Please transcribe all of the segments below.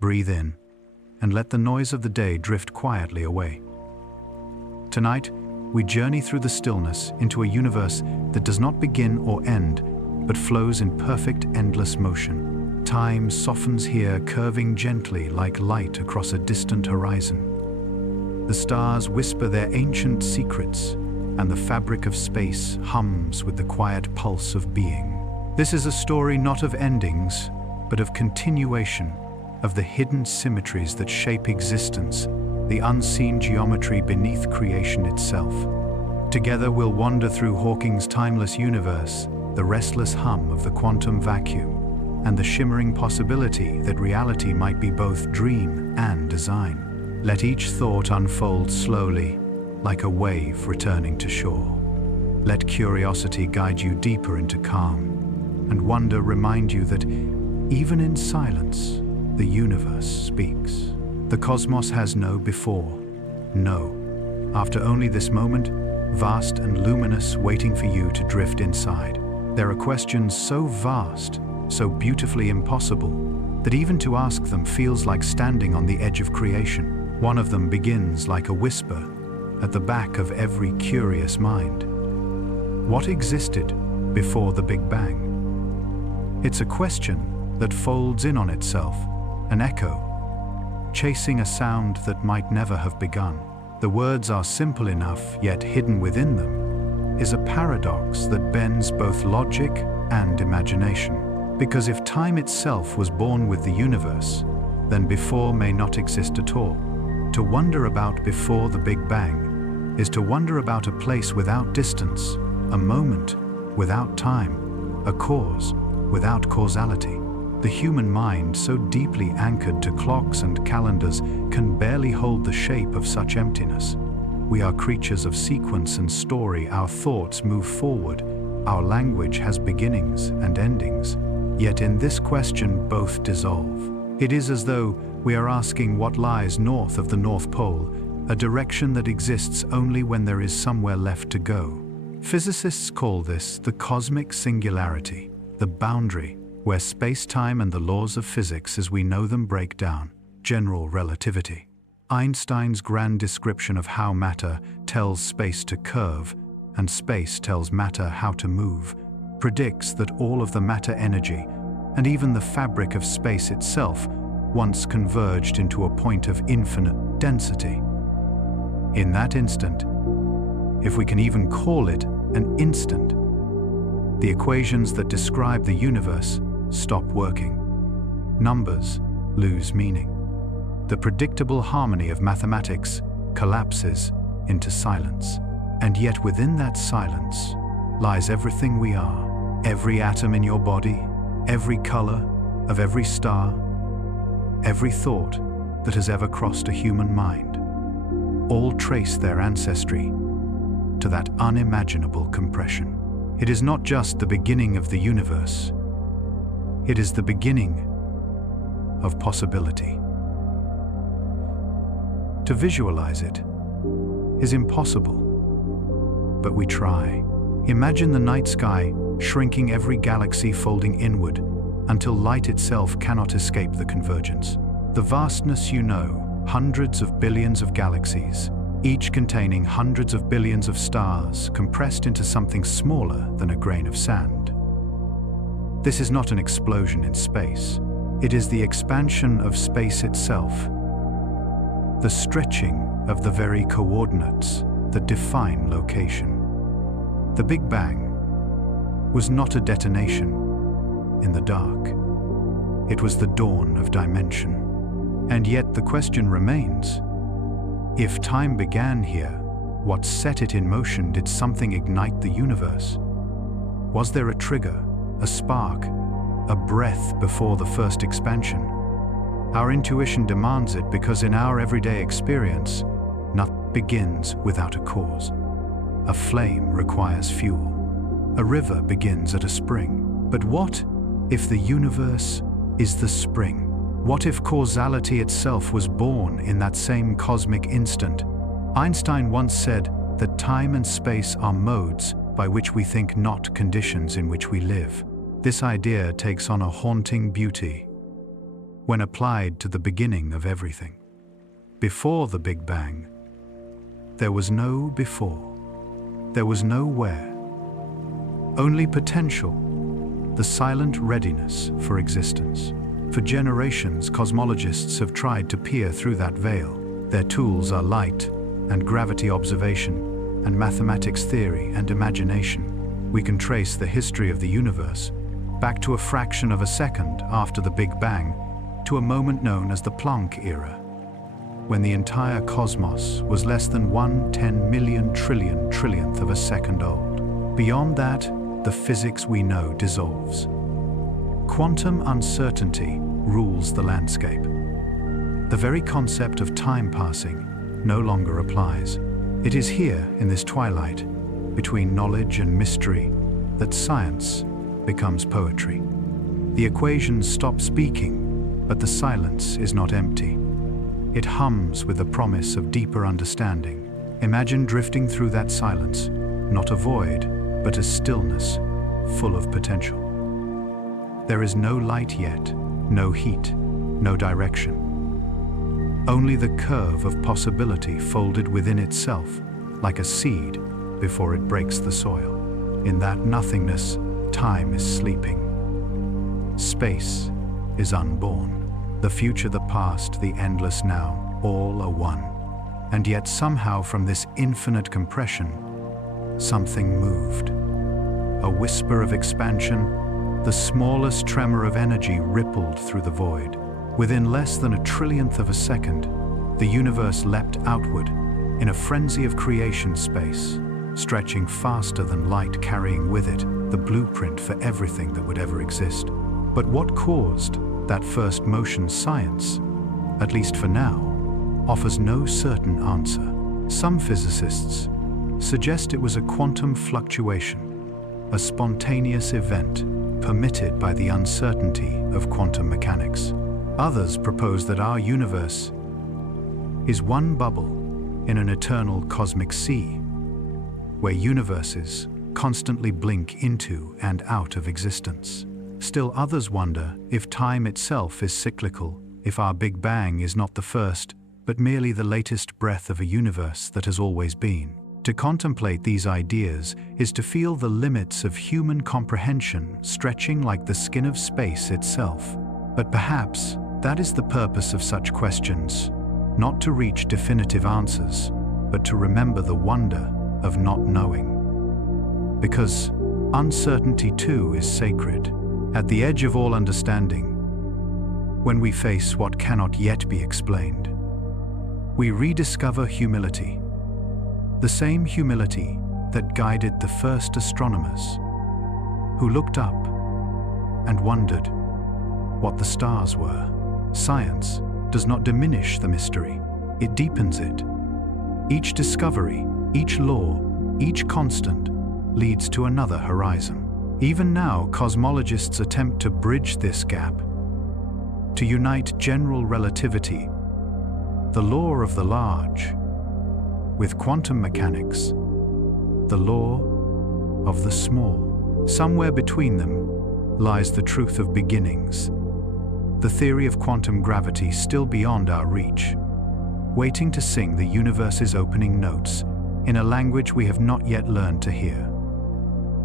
Breathe in, and let the noise of the day drift quietly away. Tonight, we journey through the stillness into a universe that does not begin or end, but flows in perfect, endless motion. Time softens here, curving gently like light across a distant horizon. The stars whisper their ancient secrets, and the fabric of space hums with the quiet pulse of being. This is a story not of endings, but of continuation, of the hidden symmetries that shape existence, the unseen geometry beneath creation itself. Together we'll wander through Hawking's timeless universe, the restless hum of the quantum vacuum, and the shimmering possibility that reality might be both dream and design. Let each thought unfold slowly, like a wave returning to shore. Let curiosity guide you deeper into calm, and wonder remind you that even in silence, the universe speaks. The cosmos has no before, no after, only this moment, vast and luminous, waiting for you to drift inside. There are questions so vast, so beautifully impossible, that even to ask them feels like standing on the edge of creation. One of them begins like a whisper at the back of every curious mind. What existed before the Big Bang? It's a question that folds in on itself, an echo, chasing a sound that might never have begun. The words are simple enough, yet hidden within them is a paradox that bends both logic and imagination. Because if time itself was born with the universe, then before may not exist at all. To wonder about before the Big Bang is to wonder about a place without distance, a moment without time, a cause without causality. The human mind, so deeply anchored to clocks and calendars, can barely hold the shape of such emptiness. We are creatures of sequence and story. Our thoughts move forward. Our language has beginnings and endings. Yet in this question, both dissolve. It is as though we are asking what lies north of the North Pole, a direction that exists only when there is somewhere left to go. Physicists call this the cosmic singularity, the boundary where space-time and the laws of physics as we know them break down. General relativity. Einstein's grand description of how matter tells space to curve and space tells matter how to move predicts that all of the matter energy and even the fabric of space itself once converged into a point of infinite density. In that instant, if we can even call it an instant, the equations that describe the universe stop working. Numbers lose meaning. The predictable harmony of mathematics collapses into silence. And yet within that silence lies everything we are. Every atom in your body, every color of every star, every thought that has ever crossed a human mind, all trace their ancestry to that unimaginable compression. It is not just the beginning of the universe. It is the beginning of possibility. To visualize it is impossible, but we try. Imagine the night sky shrinking, every galaxy folding inward until light itself cannot escape the convergence. The vastness, you know, hundreds of billions of galaxies, each containing hundreds of billions of stars compressed into something smaller than a grain of sand. This is not an explosion in space. It is the expansion of space itself, the stretching of the very coordinates that define location. The Big Bang was not a detonation in the dark. It was the dawn of dimension. And yet the question remains, if time began here, what set it in motion? Did something ignite the universe? Was there a trigger, a spark, a breath before the first expansion? Our intuition demands it because in our everyday experience, nothing begins without a cause. A flame requires fuel. A river begins at a spring. But what if the universe is the spring? What if causality itself was born in that same cosmic instant? Einstein once said that time and space are modes by which we think, not conditions in which we live. This idea takes on a haunting beauty. when applied to the beginning of everything. Before the Big Bang, there was no before. There was no where. Only potential, the silent readiness for existence. For generations, cosmologists have tried to peer through that veil. Their tools are light and gravity observation and mathematics theory and imagination. We can trace the history of the universe back to a fraction of a second after the Big Bang to a moment known as the Planck era, when the entire cosmos was less than 1/10 trillion trillionth of a second old. Beyond that, the physics we know dissolves. Quantum uncertainty rules the landscape. The very concept of time passing no longer applies. It is here, in this twilight, between knowledge and mystery, that science becomes poetry. The equations stop speaking, but the silence is not empty. It hums with the promise of deeper understanding. Imagine drifting through that silence, not a void, but a stillness, full of potential. There is no light yet, no heat, no direction. Only the curve of possibility folded within itself, like a seed before it breaks the soil. In that nothingness, time is sleeping. Space is unborn. The future, the past, the endless now, all are one. And yet somehow from this infinite compression, something moved. A whisper of expansion, the smallest tremor of energy rippled through the void. Within less than a trillionth of a second, the universe leapt outward in a frenzy of creation space, stretching faster than light, carrying with it the blueprint for everything that would ever exist. But what caused that first motion? Science, at least for now, offers no certain answer. Some physicists suggest it was a quantum fluctuation, a spontaneous event permitted by the uncertainty of quantum mechanics. Others propose that our universe is one bubble in an eternal cosmic sea, where universes constantly blink into and out of existence. Still others wonder if time itself is cyclical, if our Big Bang is not the first, but merely the latest breath of a universe that has always been. To contemplate these ideas is to feel the limits of human comprehension stretching like the skin of space itself. But perhaps that is the purpose of such questions, not to reach definitive answers, but to remember the wonder of not knowing. Because uncertainty too is sacred. At the edge of all understanding, when we face what cannot yet be explained, we rediscover humility. The same humility that guided the first astronomers, who looked up and wondered what the stars were. Science does not diminish the mystery, it deepens it. Each discovery, each law, each constant leads to another horizon. Even now, cosmologists attempt to bridge this gap, to unite general relativity, the law of the large, with quantum mechanics, the law of the small. Somewhere between them lies the truth of beginnings, the theory of quantum gravity still beyond our reach, waiting to sing the universe's opening notes in a language we have not yet learned to hear.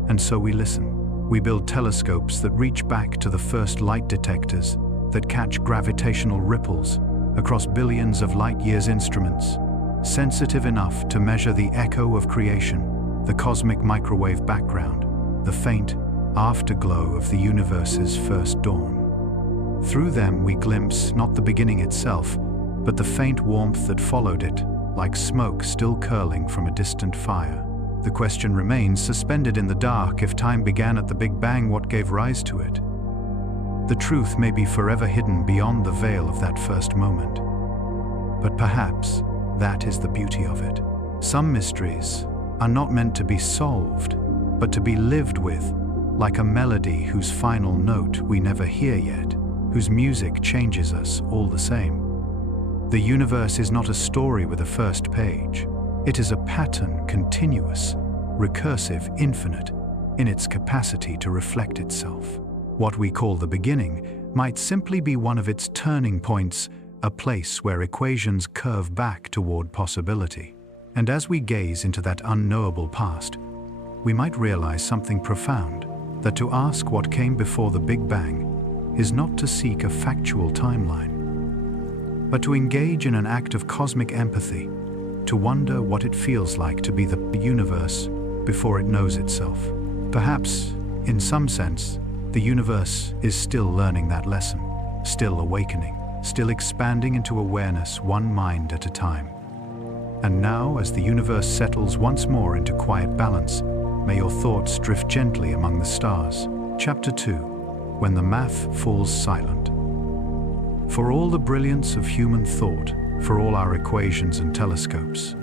And so we listen. We build telescopes that reach back to the first light detectors that catch gravitational ripples across billions of light-years instruments, sensitive enough to measure the echo of creation, the cosmic microwave background, the faint afterglow of the universe's first dawn. Through them we glimpse not the beginning itself, but the faint warmth that followed it, like smoke still curling from a distant fire. The question remains suspended in the dark: if time began at the Big Bang, what gave rise to it? The truth may be forever hidden beyond the veil of that first moment. But perhaps that is the beauty of it. Some mysteries are not meant to be solved, but to be lived with, like a melody whose final note we never hear yet, whose music changes us all the same. The universe is not a story with a first page. It is a pattern, continuous, recursive, infinite, in its capacity to reflect itself. What we call the beginning might simply be one of its turning points, a place where equations curve back toward possibility. And as we gaze into that unknowable past, we might realize something profound, that to ask what came before the Big Bang is not to seek a factual timeline, but to engage in an act of cosmic empathy, to wonder what it feels like to be the universe before it knows itself. Perhaps, in some sense, the universe is still learning that lesson, still awakening, still expanding into awareness one mind at a time. And now, as the universe settles once more into quiet balance, may your thoughts drift gently among the stars. Chapter 2. When the math falls silent. For all the brilliance of human thought, for all our equations and telescopes,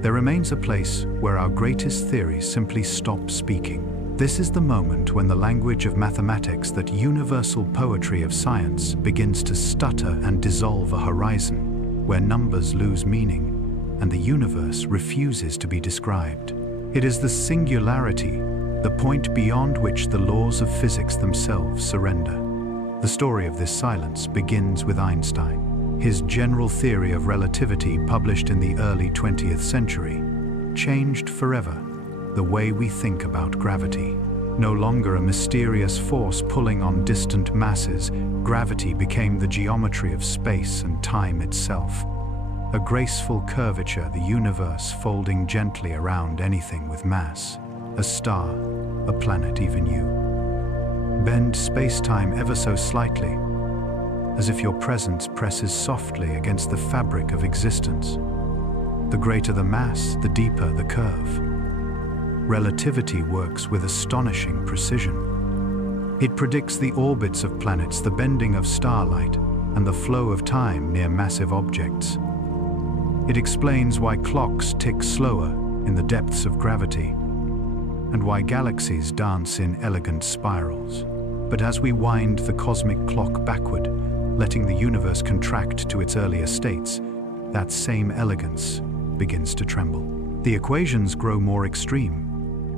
there remains a place where our greatest theories simply stop speaking. This is the moment when the language of mathematics, that universal poetry of science, begins to stutter and dissolve a horizon, where numbers lose meaning, and the universe refuses to be described. It is the singularity, the point beyond which the laws of physics themselves surrender. The story of this silence begins with Einstein. His general theory of relativity, published in the early 20th century, changed forever the way we think about gravity. No longer a mysterious force pulling on distant masses, gravity became the geometry of space and time itself. A graceful curvature, the universe folding gently around anything with mass. A star, a planet, even you. Bend space-time ever so slightly, as if your presence presses softly against the fabric of existence. The greater the mass, the deeper the curve. Relativity works with astonishing precision. It predicts the orbits of planets, the bending of starlight, and the flow of time near massive objects. It explains why clocks tick slower in the depths of gravity, and why galaxies dance in elegant spirals. But as we wind the cosmic clock backward, letting the universe contract to its earlier states, that same elegance begins to tremble. The equations grow more extreme,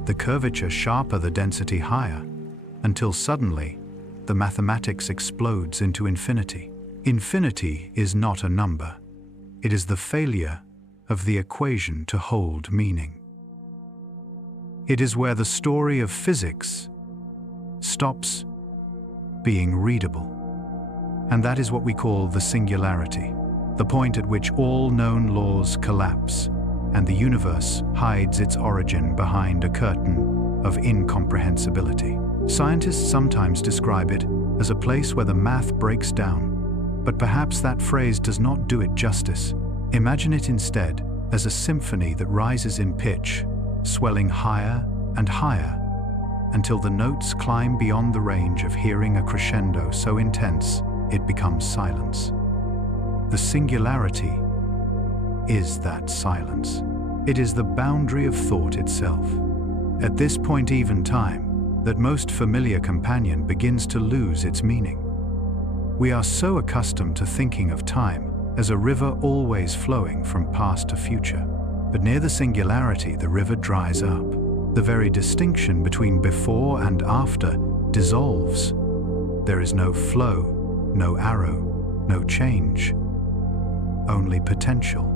the curvature sharper, the density higher, until suddenly the mathematics explodes into infinity. Infinity is not a number. It is the failure of the equation to hold meaning. It is where the story of physics stops being readable. And that is what we call the singularity, the point at which all known laws collapse, and the universe hides its origin behind a curtain of incomprehensibility. Scientists sometimes describe it as a place where the math breaks down, but perhaps that phrase does not do it justice. Imagine it instead as a symphony that rises in pitch, swelling higher and higher, until the notes climb beyond the range of hearing, a crescendo so intense it becomes silence. The singularity is that silence. It is the boundary of thought itself. At this point, even time, that most familiar companion, begins to lose its meaning. We are so accustomed to thinking of time as a river always flowing from past to future. But near the singularity, the river dries up. The very distinction between before and after dissolves. There is no flow, no arrow, no change, only potential.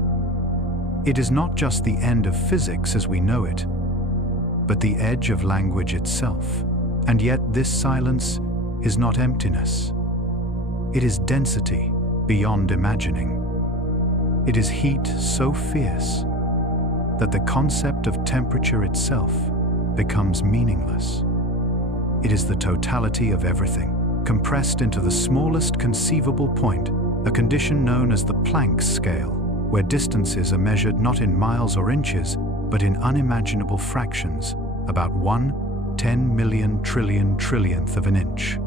It is not just the end of physics as we know it, but the edge of language itself. And yet this silence is not emptiness. It is density beyond imagining. It is heat so fierce that the concept of temperature itself becomes meaningless. It is the totality of everything, compressed into the smallest conceivable point, a condition known as the Planck's scale, where distances are measured not in miles or inches, but in unimaginable fractions, about 1/10,000,000,000,000,000,000,000th of an inch.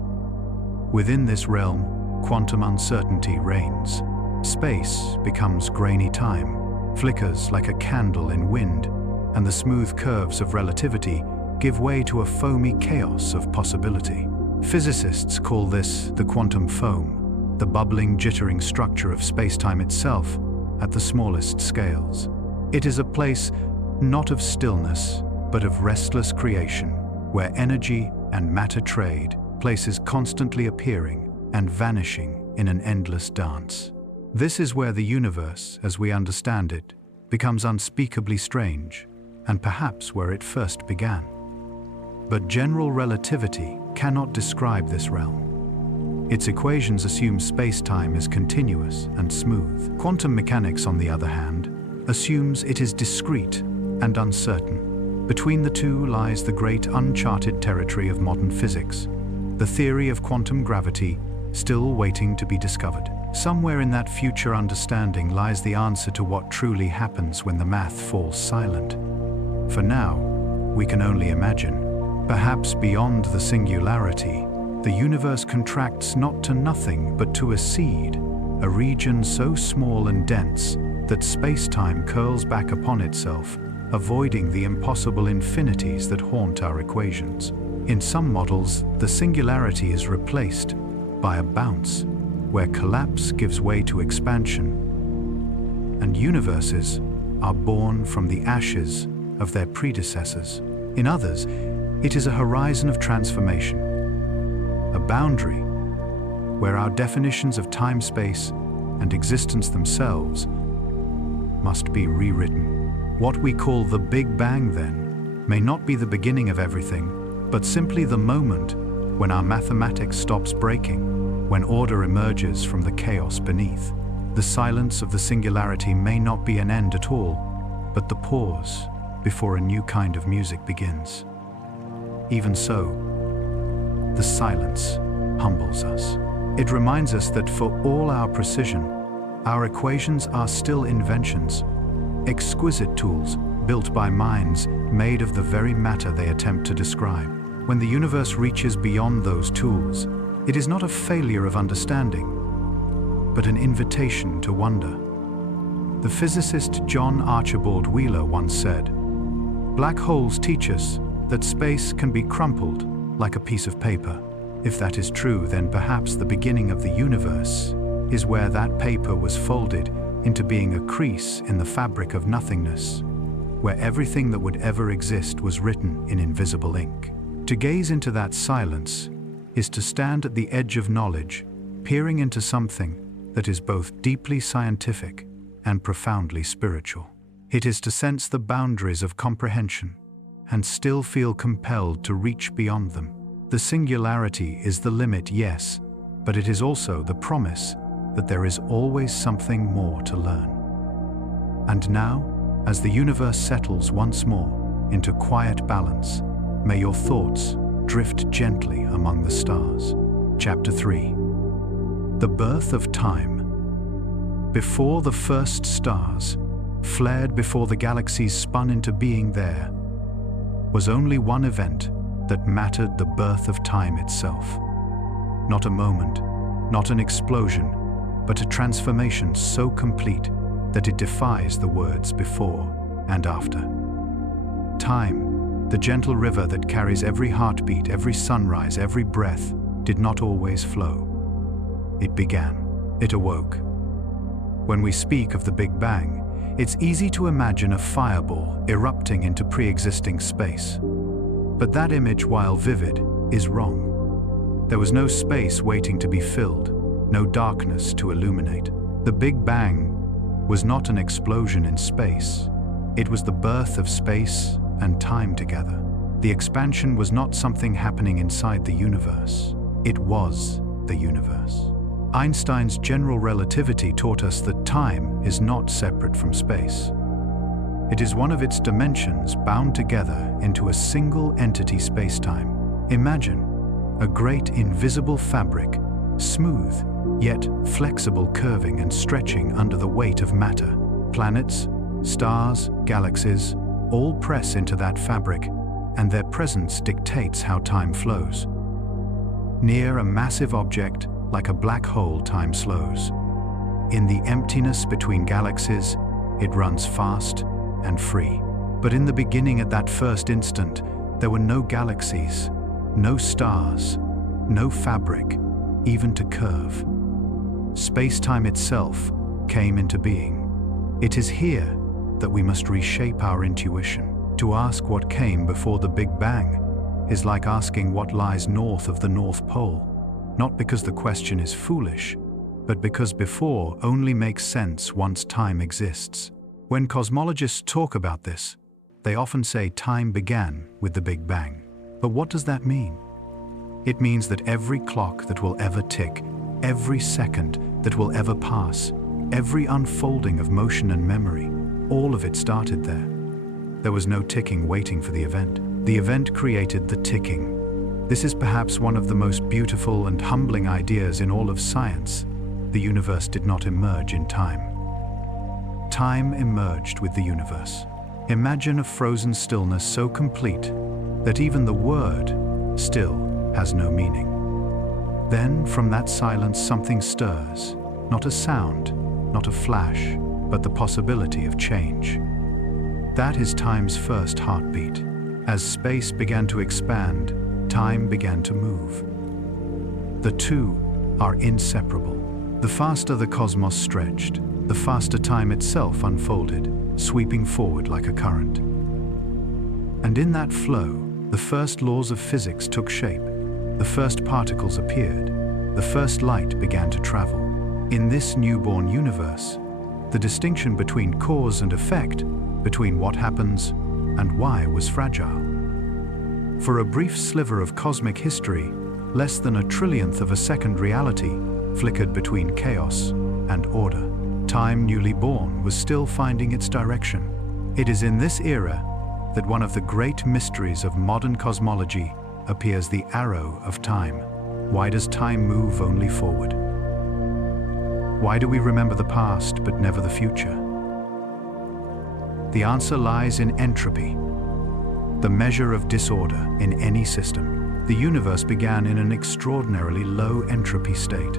Within this realm, quantum uncertainty reigns. Space becomes grainy time, flickers like a candle in wind, and the smooth curves of relativity give way to a foamy chaos of possibility. Physicists call this the quantum foam, the bubbling, jittering structure of space-time itself at the smallest scales. It is a place not of stillness, but of restless creation, where energy and matter trade, places constantly appearing, and vanishing in an endless dance. This is where the universe, as we understand it, becomes unspeakably strange, and perhaps where it first began. But general relativity cannot describe this realm. Its equations assume space-time is continuous and smooth. Quantum mechanics, on the other hand, assumes it is discrete and uncertain. Between the two lies the great uncharted territory of modern physics, the theory of quantum gravity, still waiting to be discovered. Somewhere in that future understanding lies the answer to what truly happens when the math falls silent. For now, we can only imagine. Perhaps beyond the singularity, the universe contracts not to nothing but to a seed, a region so small and dense that space-time curls back upon itself, avoiding the impossible infinities that haunt our equations. In some models, the singularity is replaced by a bounce, where collapse gives way to expansion, and universes are born from the ashes of their predecessors. In others, it is a horizon of transformation, a boundary where our definitions of time, space, and existence themselves must be rewritten. What we call the Big Bang, then, may not be the beginning of everything, but simply the moment when our mathematics stops breaking, when order emerges from the chaos beneath. The silence of the singularity may not be an end at all, but the pause before a new kind of music begins. Even so, the silence humbles us. It reminds us that for all our precision, our equations are still inventions, exquisite tools built by minds made of the very matter they attempt to describe. When the universe reaches beyond those tools, it is not a failure of understanding, but an invitation to wonder. The physicist John Archibald Wheeler once said, "Black holes teach us that space can be crumpled like a piece of paper. If that is true, then perhaps the beginning of the universe is where that paper was folded into being a crease in the fabric of nothingness, where everything that would ever exist was written in invisible ink." To gaze into that silence is to stand at the edge of knowledge, peering into something that is both deeply scientific and profoundly spiritual. It is to sense the boundaries of comprehension and still feel compelled to reach beyond them. The singularity is the limit, yes, but it is also the promise that there is always something more to learn. And now, as the universe settles once more into quiet balance, may your thoughts drift gently among the stars. Chapter 3. The Birth of Time. Before the first stars flared, before the galaxies spun into being, there was only one event that mattered: the birth of time itself. Not a moment, not an explosion, but a transformation so complete that it defies the words before and after. Time, the gentle river that carries every heartbeat, every sunrise, every breath, did not always flow. It began. It awoke. When we speak of the Big Bang, it's easy to imagine a fireball erupting into pre-existing space. But that image, while vivid, is wrong. There was no space waiting to be filled, no darkness to illuminate. The Big Bang was not an explosion in space. It was the birth of space and time together. The expansion was not something happening inside the universe. It was the universe. Einstein's general relativity taught us that time is not separate from space. It is one of its dimensions bound together into a single entity, space-time. Imagine a great invisible fabric, smooth yet flexible, curving and stretching under the weight of matter. Planets, stars, galaxies, all press into that fabric, and their presence dictates how time flows. Near a massive object, like a black hole, time slows. In the emptiness between galaxies, it runs fast and free. But in the beginning, at that first instant, there were no galaxies, no stars, no fabric, even to curve. Space-time itself came into being. It is here that we must reshape our intuition. To ask what came before the Big Bang is like asking what lies north of the North Pole. not because the question is foolish, but because before only makes sense once time exists. When cosmologists talk about this, they often say time began with the Big Bang. But what does that mean? It means that every clock that will ever tick, every second that will ever pass, every unfolding of motion and memory, all of it started there. There was no ticking waiting for the event. The event created the ticking. This is perhaps one of the most beautiful and humbling ideas in all of science. The universe did not emerge in time. Time emerged with the universe. Imagine a frozen stillness so complete that even the word still has no meaning. Then, from that silence, something stirs. Not a sound, not a flash, but the possibility of change. That is time's first heartbeat. As space began to expand, time began to move. The two are inseparable. The faster the cosmos stretched, the faster time itself unfolded, sweeping forward like a current. And in that flow, the first laws of physics took shape. The first particles appeared. The first light began to travel. In this newborn universe, the distinction between cause and effect, between what happens and why, was fragile. For a brief sliver of cosmic history, less than a trillionth of a second, reality flickered between chaos and order. Time, newly born, was still finding its direction. It is in this era that one of the great mysteries of modern cosmology appears: the arrow of time. Why does time move only forward? Why do we remember the past but never the future? The answer lies in entropy, the measure of disorder in any system. The universe began in an extraordinarily low entropy state,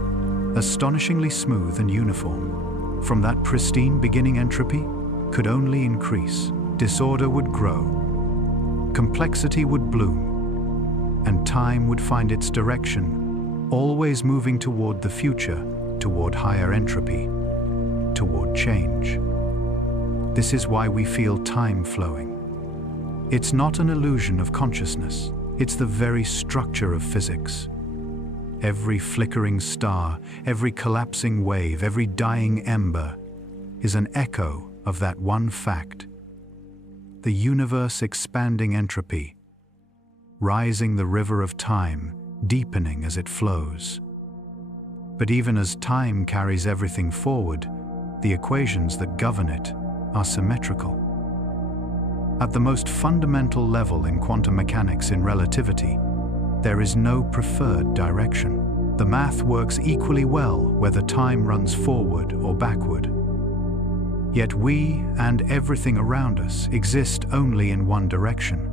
astonishingly smooth and uniform. From that pristine beginning, entropy could only increase. Disorder would grow, complexity would bloom, and time would find its direction, always moving toward the future, toward higher entropy, toward change. This is why we feel time flowing. It's not an illusion of consciousness, it's the very structure of physics. Every flickering star, every collapsing wave, every dying ember is an echo of that one fact: the universe expanding entropy, rising the river of time, deepening as it flows. But even as time carries everything forward, the equations that govern it are symmetrical. At the most fundamental level in quantum mechanics, in relativity, there is no preferred direction. The math works equally well whether time runs forward or backward. Yet we and everything around us exist only in one direction.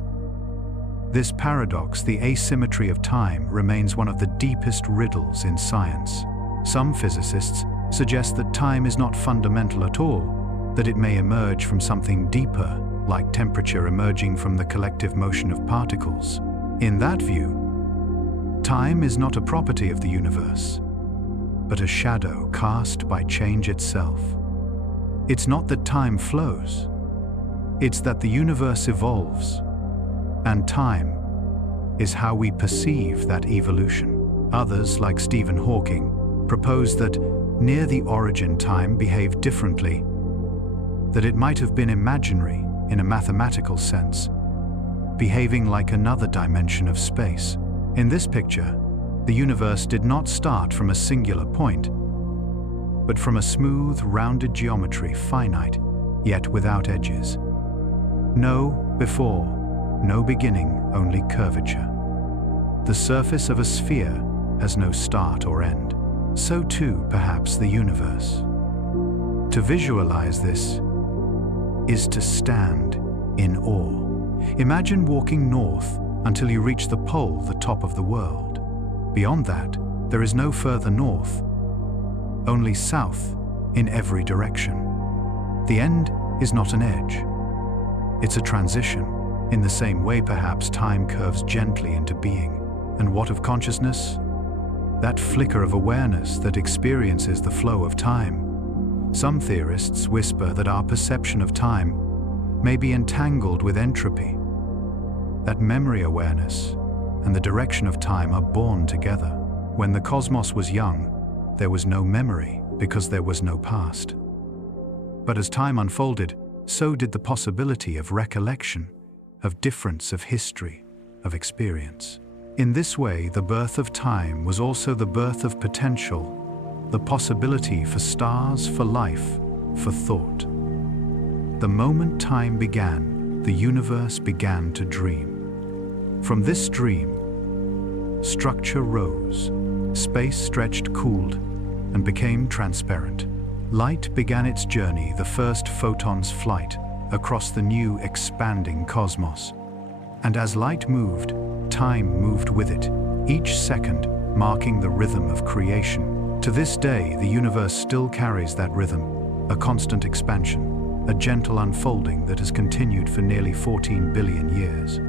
This paradox, the asymmetry of time, remains one of the deepest riddles in science. Some physicists suggest that time is not fundamental at all, that it may emerge from something deeper, like temperature emerging from the collective motion of particles. In that view, time is not a property of the universe, but a shadow cast by change itself. It's not that time flows, it's that the universe evolves, and time is how we perceive that evolution. Others, like Stephen Hawking, propose that near the origin time behaved differently, that it might have been imaginary in a mathematical sense, behaving like another dimension of space. In this picture, the universe did not start from a singular point, but from a smooth, rounded geometry, finite, yet without edges. No before, no beginning, only curvature. The surface of a sphere has no start or end. So too, perhaps, the universe. To visualize this is to stand in awe. Imagine walking north until you reach the pole, the top of the world. Beyond that, there is no further north, only south in every direction. The end is not an edge, it's a transition. In the same way, perhaps, time curves gently into being. And what of consciousness? That flicker of awareness that experiences the flow of time. Some theorists whisper that our perception of time may be entangled with entropy, that memory awareness and the direction of time are born together. When the cosmos was young, there was no memory because there was no past. But as time unfolded, so did the possibility of recollection, of difference of history, of experience. In this way, the birth of time was also the birth of potential, the possibility for stars, for life, for thought. The moment time began, the universe began to dream. From this dream, structure rose, space stretched, cooled, and became transparent. Light began its journey, the first photon's flight, across the new expanding cosmos. And as light moved, time moved with it, each second marking the rhythm of creation. To this day, the universe still carries that rhythm, a constant expansion, a gentle unfolding that has continued for nearly 14 billion years.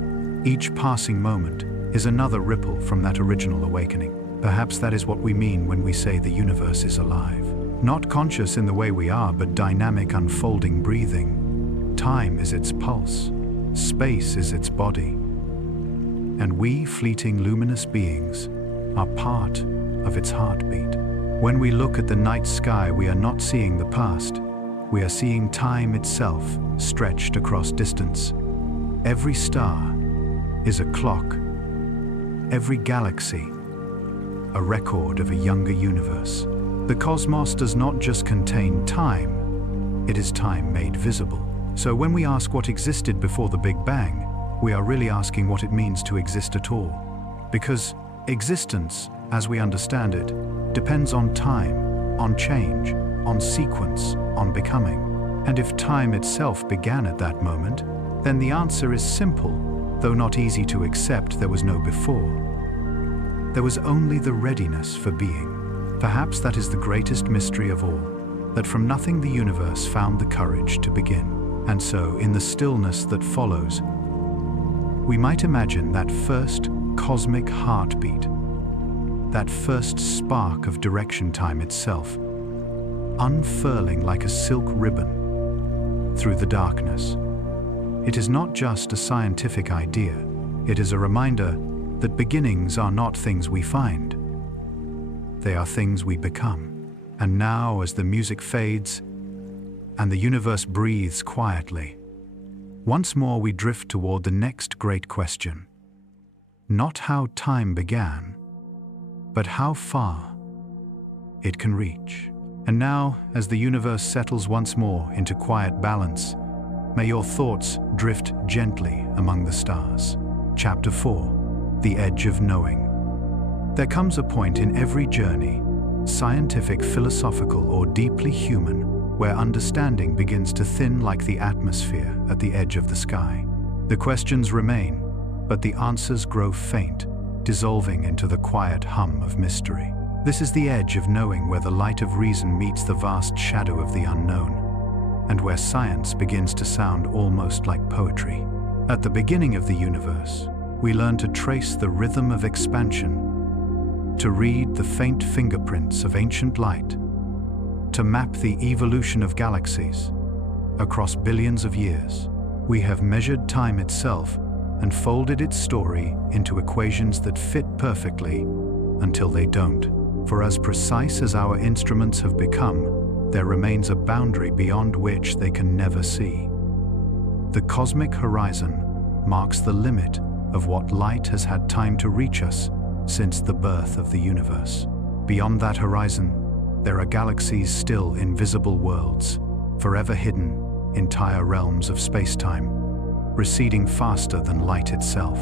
Each passing moment is another ripple from that original awakening. Perhaps that is what we mean when we say the universe is alive. Not conscious in the way we are, but dynamic, unfolding, breathing. Time is its pulse. Space is its body. And we, fleeting luminous beings, are part of its heartbeat. When we look at the night sky, we are not seeing the past. We are seeing time itself stretched across distance. Every star is a clock. Every galaxy, a record of a younger universe. The cosmos does not just contain time, it is time made visible. So when we ask what existed before the Big Bang, we are really asking what it means to exist at all. Because existence, as we understand it, depends on time, on change, on sequence, on becoming. And if time itself began at that moment, then the answer is simple, though not easy to accept. There was no before. There was only the readiness for being. Perhaps that is the greatest mystery of all, that from nothing the universe found the courage to begin. And so, in the stillness that follows, we might imagine that first cosmic heartbeat, that first spark of direction, time itself, unfurling like a silk ribbon through the darkness. It is not just a scientific idea, it is a reminder that beginnings are not things we find. They are things we become. And now, as the music fades and the universe breathes quietly, once more we drift toward the next great question. Not how time began, but how far it can reach. And now, as the universe settles once more into quiet balance, may your thoughts drift gently among the stars. Chapter 4. The Edge of Knowing. There comes a point in every journey, scientific, philosophical, or deeply human, where understanding begins to thin like the atmosphere at the edge of the sky. The questions remain, but the answers grow faint, dissolving into the quiet hum of mystery. This is the edge of knowing, where the light of reason meets the vast shadow of the unknown, and where science begins to sound almost like poetry. At the beginning of the universe, we learn to trace the rhythm of expansion, to read the faint fingerprints of ancient light, to map the evolution of galaxies across billions of years. We have measured time itself and folded its story into equations that fit perfectly until they don't. For as precise as our instruments have become, there remains a boundary beyond which they can never see. The cosmic horizon marks the limit of what light has had time to reach us since the birth of the universe. Beyond that horizon, there are galaxies, still invisible worlds, forever hidden, entire realms of space-time, receding faster than light itself.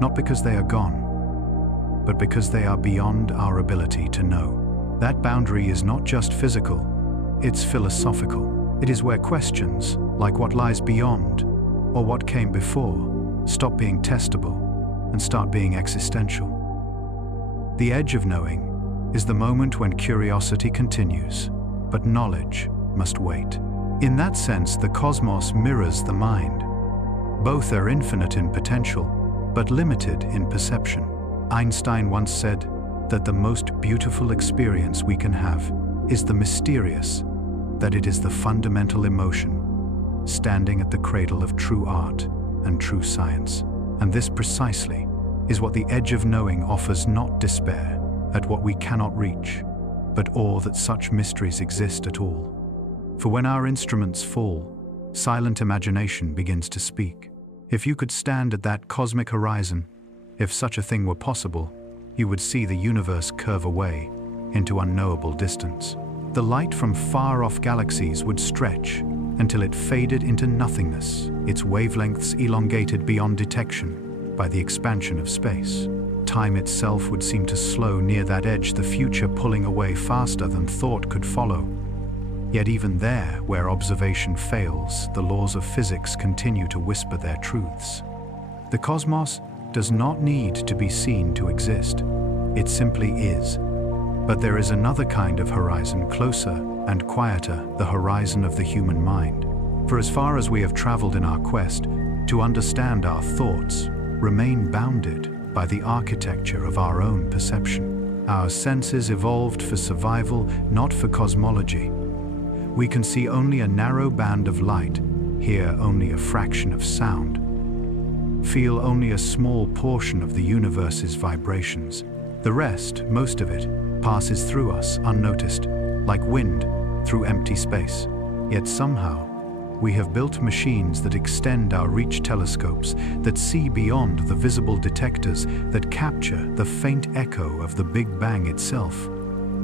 Not because they are gone, but because they are beyond our ability to know. That boundary is not just physical, it's philosophical. It is where questions, like what lies beyond, or what came before, stop being testable and start being existential. The edge of knowing is the moment when curiosity continues, but knowledge must wait. In that sense, the cosmos mirrors the mind. Both are infinite in potential, but limited in perception. Einstein once said that the most beautiful experience we can have is the mysterious, that it is the fundamental emotion, standing at the cradle of true art and true science. And this precisely is what the edge of knowing offers, not despair at what we cannot reach, but awe that such mysteries exist at all. For when our instruments fall, silent imagination begins to speak. If you could stand at that cosmic horizon, if such a thing were possible, you would see the universe curve away into unknowable distance. The light from far-off galaxies would stretch until it faded into nothingness, its wavelengths elongated beyond detection by the expansion of space. Time itself would seem to slow near that edge, the future pulling away faster than thought could follow. Yet even there, where observation fails, the laws of physics continue to whisper their truths. The cosmos does not need to be seen to exist. It simply is. But there is another kind of horizon, closer and quieter, the horizon of the human mind. For as far as we have traveled in our quest to understand, our thoughts remain bounded by the architecture of our own perception. Our senses evolved for survival, not for cosmology. We can see only a narrow band of light, hear only a fraction of sound, feel only a small portion of the universe's vibrations. The rest, most of it, passes through us unnoticed, like wind through empty space. Yet somehow, we have built machines that extend our reach, telescopes that see beyond the visible detectors, that capture the faint echo of the Big Bang itself,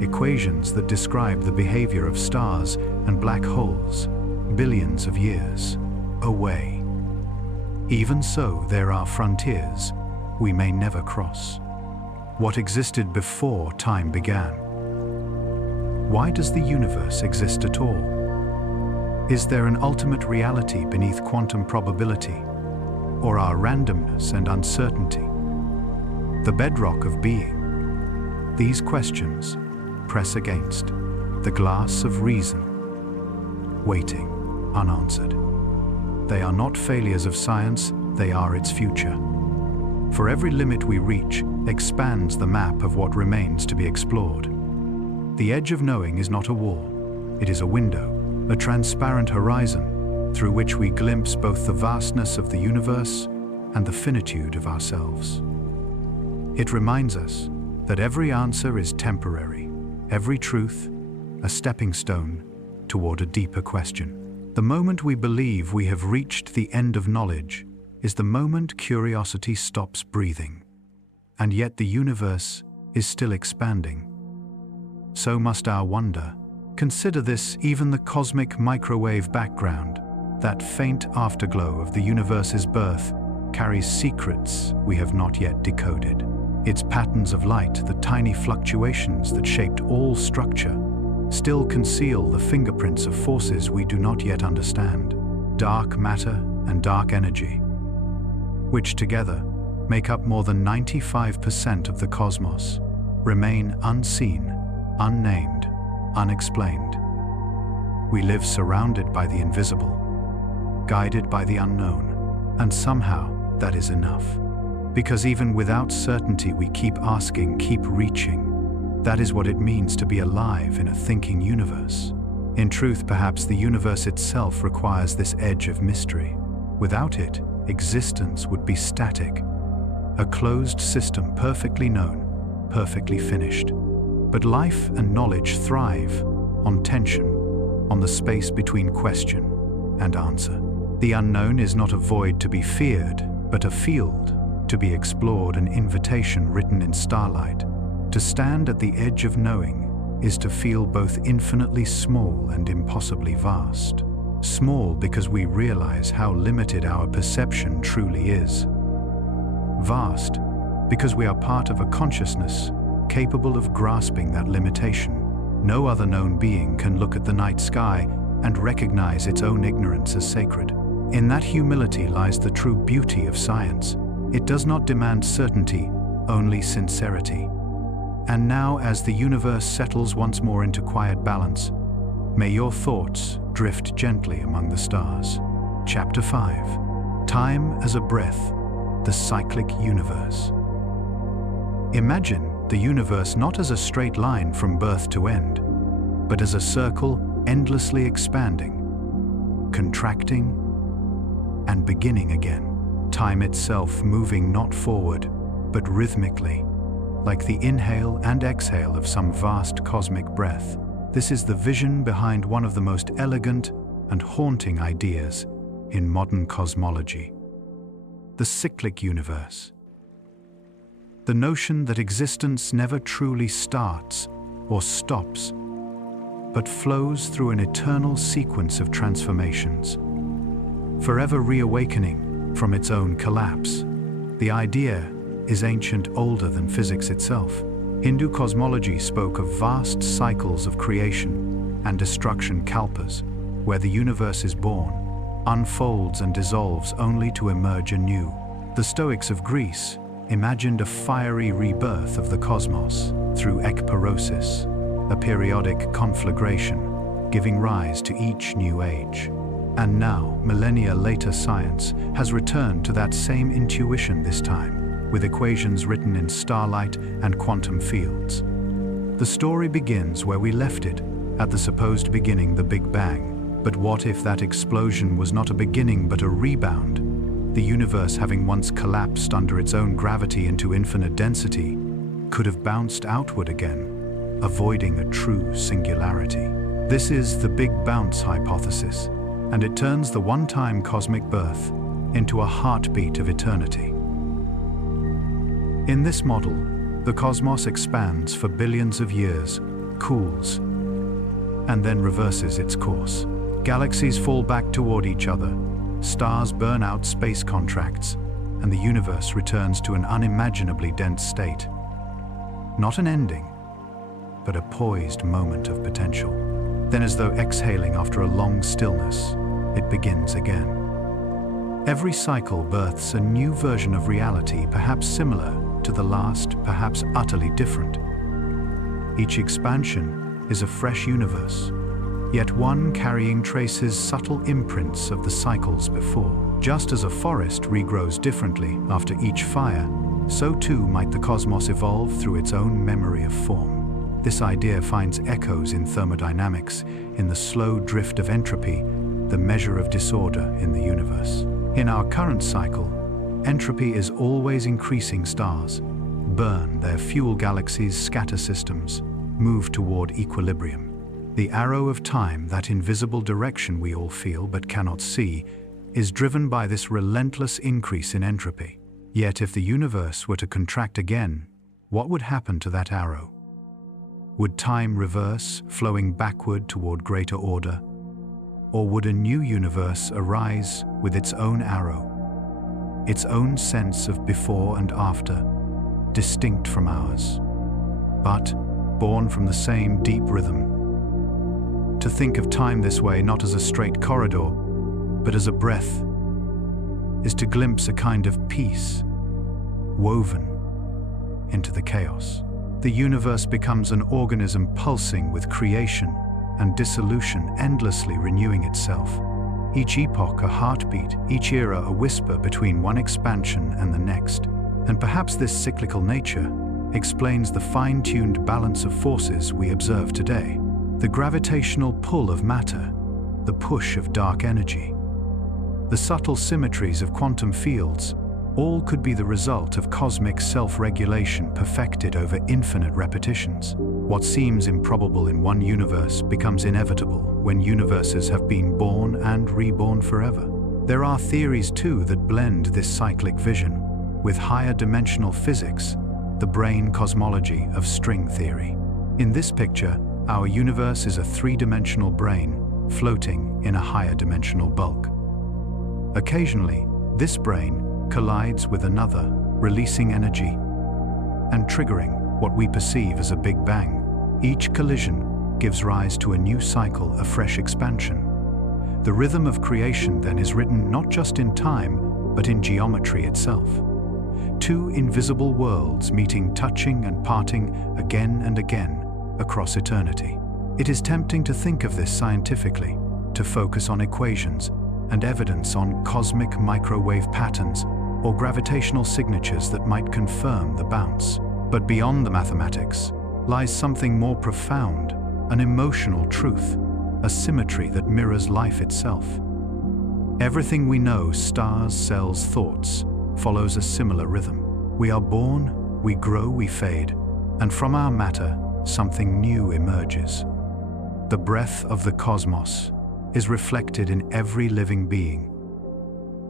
equations that describe the behavior of stars and black holes billions of years away. Even so, there are frontiers we may never cross. What existed before time began? Why does the universe exist at all? Is there an ultimate reality beneath quantum probability, or are randomness and uncertainty the bedrock of being? These questions press against the glass of reason, waiting unanswered. They are not failures of science, they are its future. For every limit we reach expands the map of what remains to be explored. The edge of knowing is not a wall, it is a window, a transparent horizon through which we glimpse both the vastness of the universe and the finitude of ourselves. It reminds us that every answer is temporary, every truth a stepping stone toward a deeper question. The moment we believe we have reached the end of knowledge is the moment curiosity stops breathing. And yet the universe is still expanding. So must our wonder. Consider this: even the cosmic microwave background, that faint afterglow of the universe's birth, carries secrets we have not yet decoded. Its patterns of light, the tiny fluctuations that shaped all structure, still conceal the fingerprints of forces we do not yet understand. Dark matter and dark energy, which together make up more than 95% of the cosmos, remain unseen, unnamed, unexplained. We live surrounded by the invisible, guided by the unknown, and somehow that is enough. Because even without certainty we keep asking, keep reaching. That is what it means to be alive in a thinking universe. In truth, perhaps the universe itself requires this edge of mystery. Without it, existence would be static, a closed system, perfectly known, perfectly finished. But life and knowledge thrive on tension, on the space between question and answer. The unknown is not a void to be feared, but a field to be explored, an invitation written in starlight. To stand at the edge of knowing is to feel both infinitely small and impossibly vast. Small because we realize how limited our perception truly is. Vast because we are part of a consciousness capable of grasping that limitation. No other known being can look at the night sky and recognize its own ignorance as sacred. In that humility lies the true beauty of science. It does not demand certainty, only sincerity. And now, as the universe settles once more into quiet balance, may your thoughts drift gently among the stars. Chapter 5. Time as a breath, the cyclic universe. Imagine the universe not as a straight line from birth to end, but as a circle endlessly expanding, contracting, and beginning again. Time itself moving not forward, but rhythmically, like the inhale and exhale of some vast cosmic breath. This is the vision behind one of the most elegant and haunting ideas in modern cosmology: the cyclic universe. The notion that existence never truly starts or stops, but flows through an eternal sequence of transformations, forever reawakening from its own collapse. The idea is ancient, older than physics itself. Hindu cosmology spoke of vast cycles of creation and destruction, kalpas, where the universe is born, unfolds and dissolves only to emerge anew. The Stoics of Greece imagined a fiery rebirth of the cosmos through ekpyrosis, a periodic conflagration, giving rise to each new age. And now, millennia later, science has returned to that same intuition, this time with equations written in starlight and quantum fields. The story begins where we left it, at the supposed beginning, the Big Bang. But what if that explosion was not a beginning but a rebound? The universe, having once collapsed under its own gravity into infinite density, could have bounced outward again, avoiding a true singularity. This is the Big Bounce hypothesis, and it turns the one-time cosmic birth into a heartbeat of eternity. In this model, the cosmos expands for billions of years, cools, and then reverses its course. Galaxies fall back toward each other, stars burn out space contracts, and the universe returns to an unimaginably dense state. Not an ending, but a poised moment of potential. Then, as though exhaling after a long stillness, it begins again. Every cycle births a new version of reality, perhaps similar to the last, perhaps utterly different. Each expansion is a fresh universe, yet one carrying traces, subtle imprints of the cycles before. Just as a forest regrows differently after each fire, so too might the cosmos evolve through its own memory of form. This idea finds echoes in thermodynamics, in the slow drift of entropy, the measure of disorder in the universe. In our current cycle, entropy is always increasing. Stars burn, their fuel galaxies scatter, systems move toward equilibrium. The arrow of time, that invisible direction we all feel but cannot see, is driven by this relentless increase in entropy. Yet if the universe were to contract again, what would happen to that arrow? Would time reverse, flowing backward toward greater order? Or would a new universe arise with its own arrow, its own sense of before and after, distinct from ours, but born from the same deep rhythm? To think of time this way, not as a straight corridor, but as a breath, is to glimpse a kind of peace woven into the chaos. The universe becomes an organism pulsing with creation and dissolution, endlessly renewing itself. Each epoch a heartbeat, each era a whisper between one expansion and the next. And perhaps this cyclical nature explains the fine-tuned balance of forces we observe today. The gravitational pull of matter, the push of dark energy, the subtle symmetries of quantum fields, all could be the result of cosmic self-regulation perfected over infinite repetitions. What seems improbable in one universe becomes inevitable when universes have been born and reborn forever. There are theories too that blend this cyclic vision with higher dimensional physics, the brain cosmology of string theory. In this picture, our universe is a three-dimensional brain floating in a higher dimensional bulk. Occasionally, this brain collides with another, releasing energy and triggering what we perceive as a Big Bang. Each collision gives rise to a new cycle, a fresh expansion. The rhythm of creation then is written not just in time, but in geometry itself. Two invisible worlds meeting, touching and parting again and again across eternity. It is tempting to think of this scientifically, to focus on equations and evidence on cosmic microwave patterns or gravitational signatures that might confirm the bounce. But beyond the mathematics lies something more profound, an emotional truth, a symmetry that mirrors life itself. Everything we know, stars, cells, thoughts, follows a similar rhythm. We are born, we grow, we fade, and from our matter, something new emerges. The breath of the cosmos is reflected in every living being,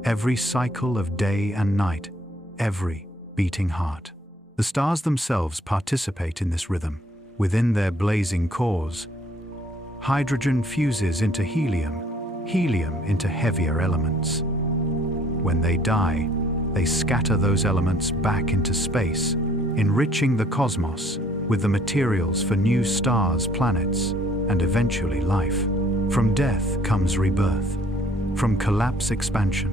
every cycle of day and night, every beating heart. The stars themselves participate in this rhythm. Within their blazing cores, hydrogen fuses into helium, helium into heavier elements. When they die, they scatter those elements back into space, enriching the cosmos with the materials for new stars, planets, and eventually life. From death comes rebirth. From collapse, expansion.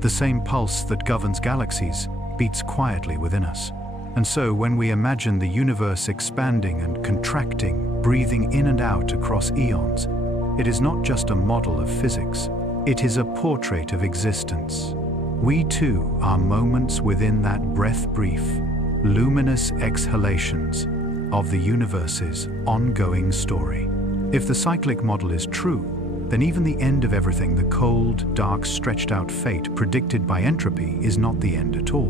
The same pulse that governs galaxies beats quietly within us. And so, when we imagine the universe expanding and contracting, breathing in and out across eons, it is not just a model of physics. It is a portrait of existence. We too are moments within that breath-brief, luminous exhalations of the universe's ongoing story. If the cyclic model is true, then even the end of everything, the cold, dark, stretched-out fate predicted by entropy, is not the end at all.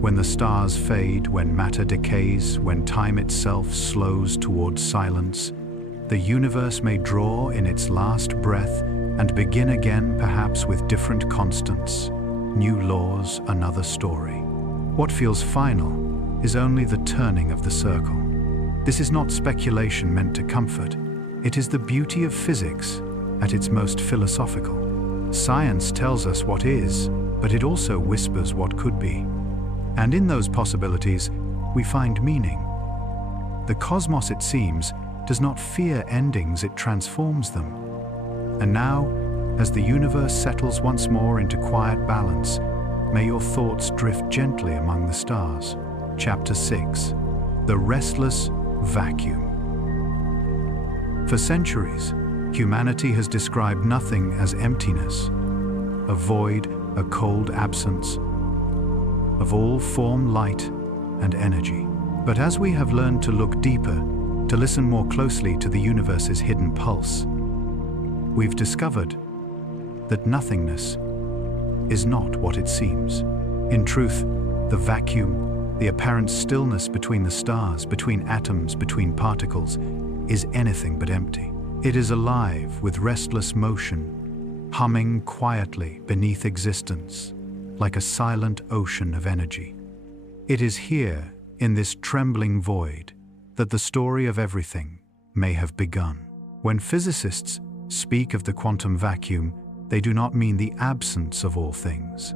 When the stars fade, when matter decays, when time itself slows towards silence, the universe may draw in its last breath and begin again, perhaps with different constants, new laws, another story. What feels final is only the turning of the circle. This is not speculation meant to comfort. It is the beauty of physics at its most philosophical. Science tells us what is, but it also whispers what could be. And in those possibilities, we find meaning. The cosmos, it seems, does not fear endings, it transforms them. And now, as the universe settles once more into quiet balance, may your thoughts drift gently among the stars. Chapter 6. The Restless Vacuum. For centuries, humanity has described nothing as emptiness, a void, a cold absence of all form, light, and energy. But as we have learned to look deeper, to listen more closely to the universe's hidden pulse, we've discovered that nothingness is not what it seems. In truth, the vacuum, the apparent stillness between the stars, between atoms, between particles, is anything but empty. It is alive with restless motion, humming quietly beneath existence, like a silent ocean of energy. It is here, in this trembling void, that the story of everything may have begun. When physicists speak of the quantum vacuum, they do not mean the absence of all things.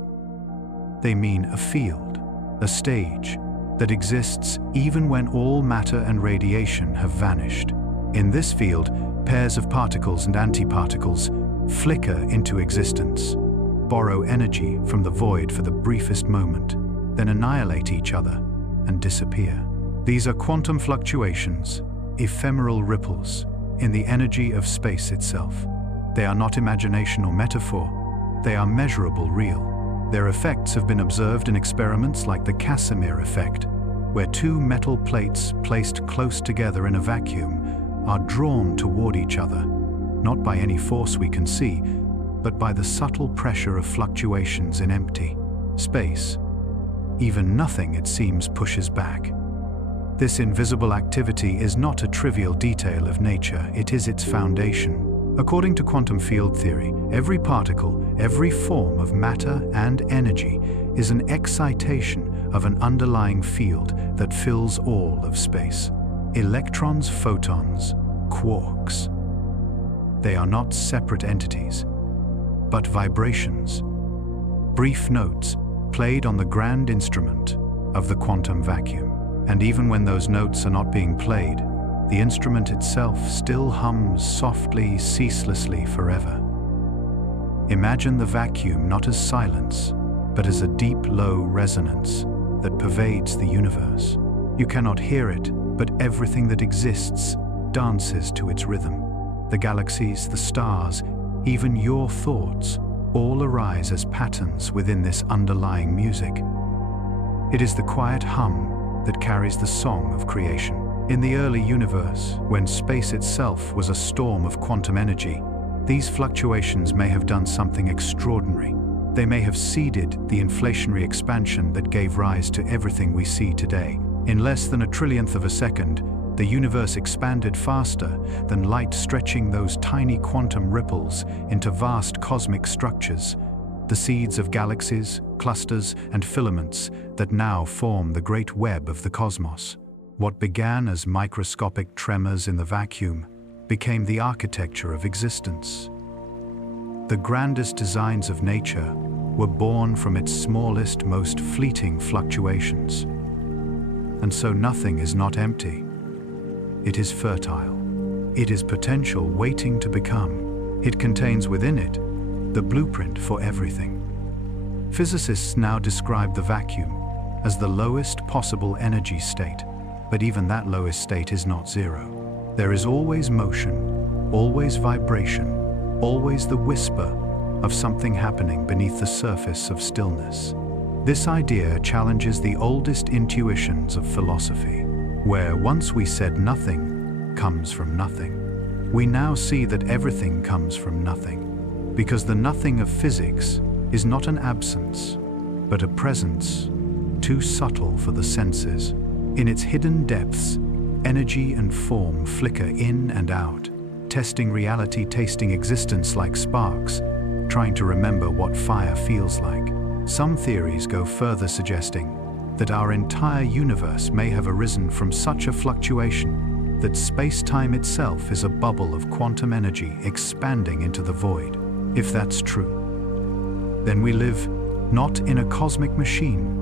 They mean a field, a stage, that exists even when all matter and radiation have vanished. In this field, pairs of particles and antiparticles flicker into existence, borrow energy from the void for the briefest moment, then annihilate each other and disappear. These are quantum fluctuations, ephemeral ripples in the energy of space itself. They are not imagination or metaphor, they are measurable, real. Their effects have been observed in experiments like the Casimir effect, where two metal plates placed close together in a vacuum are drawn toward each other, not by any force we can see, but by the subtle pressure of fluctuations in empty space. Even nothing, it seems, pushes back. This invisible activity is not a trivial detail of nature, it is its foundation. According to quantum field theory, every particle, every form of matter and energy is an excitation of an underlying field that fills all of space. Electrons, photons, quarks. They are not separate entities, but vibrations, brief notes played on the grand instrument of the quantum vacuum. And even when those notes are not being played, the instrument itself still hums softly, ceaselessly, forever. Imagine the vacuum not as silence, but as a deep, low resonance that pervades the universe. You cannot hear it, but everything that exists dances to its rhythm. The galaxies, the stars, even your thoughts, all arise as patterns within this underlying music. It is the quiet hum that carries the song of creation. In the early universe, when space itself was a storm of quantum energy, these fluctuations may have done something extraordinary. They may have seeded the inflationary expansion that gave rise to everything we see today. In less than a trillionth of a second, the universe expanded faster than light, stretching those tiny quantum ripples into vast cosmic structures, the seeds of galaxies, clusters, and filaments that now form the great web of the cosmos. What began as microscopic tremors in the vacuum became the architecture of existence. The grandest designs of nature were born from its smallest, most fleeting fluctuations. And so nothing is not empty. It is fertile. It is potential waiting to become. It contains within it the blueprint for everything. Physicists now describe the vacuum as the lowest possible energy state, but even that lowest state is not zero. There is always motion, always vibration, always the whisper of something happening beneath the surface of stillness. This idea challenges the oldest intuitions of philosophy, where once we said nothing comes from nothing. We now see that everything comes from nothing, because the nothing of physics is not an absence, but a presence too subtle for the senses. In its hidden depths, energy and form flicker in and out, testing reality, tasting existence like sparks, trying to remember what fire feels like. Some theories go further, suggesting that our entire universe may have arisen from such a fluctuation that space-time itself is a bubble of quantum energy expanding into the void. If that's true, then we live not in a cosmic machine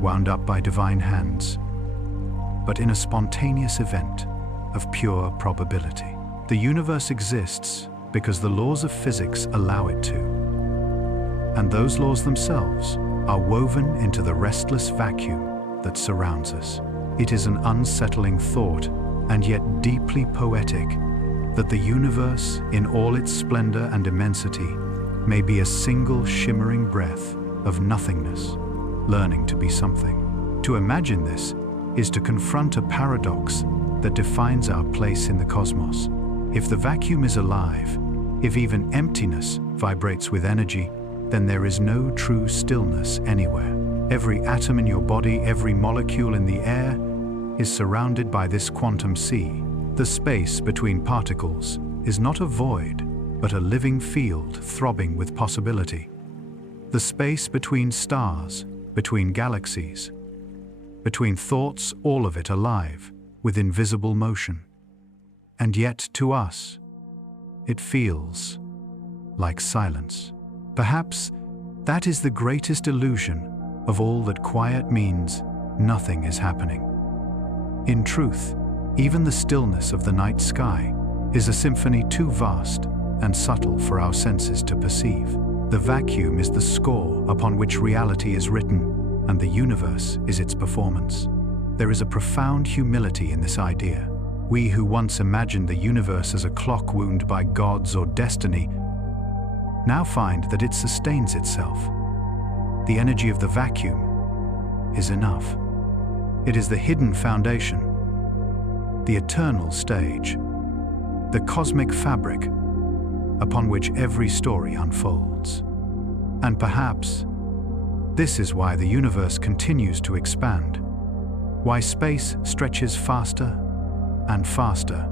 wound up by divine hands, but in a spontaneous event of pure probability. The universe exists because the laws of physics allow it to, and those laws themselves are woven into the restless vacuum that surrounds us. It is an unsettling thought, and yet deeply poetic, that the universe, in all its splendor and immensity, may be a single shimmering breath of nothingness, learning to be something. To imagine this is to confront a paradox that defines our place in the cosmos. If the vacuum is alive, if even emptiness vibrates with energy, then there is no true stillness anywhere. Every atom in your body, every molecule in the air, is surrounded by this quantum sea. The space between particles is not a void, but a living field throbbing with possibility. The space between stars, between galaxies, between thoughts, all of it alive, with invisible motion. And yet, to us, it feels like silence. Perhaps that is the greatest illusion of all, that quiet means nothing is happening. In truth, even the stillness of the night sky is a symphony too vast and subtle for our senses to perceive. The vacuum is the score upon which reality is written, and the universe is its performance. There is a profound humility in this idea. We who once imagined the universe as a clock wound by gods or destiny now find that it sustains itself. The energy of the vacuum is enough. It is the hidden foundation, the eternal stage, the cosmic fabric upon which every story unfolds. And perhaps this is why the universe continues to expand, why space stretches faster and faster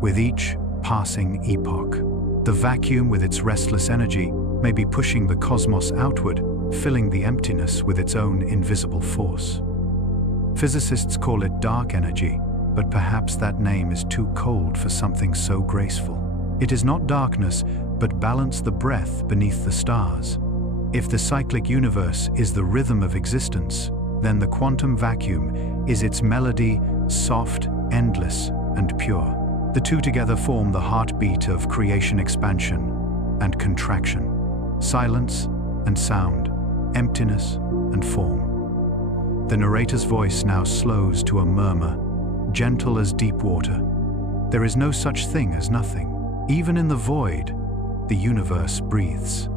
with each passing epoch. The vacuum, with its restless energy, may be pushing the cosmos outward, filling the emptiness with its own invisible force. Physicists call it dark energy, but perhaps that name is too cold for something so graceful. It is not darkness, but balance, the breath beneath the stars. If the cyclic universe is the rhythm of existence, then the quantum vacuum is its melody, soft, endless, and pure. The two together form the heartbeat of creation, expansion and contraction, silence and sound, emptiness and form. The narrator's voice now slows to a murmur, gentle as deep water. There is no such thing as nothing. Even in the void, the universe breathes.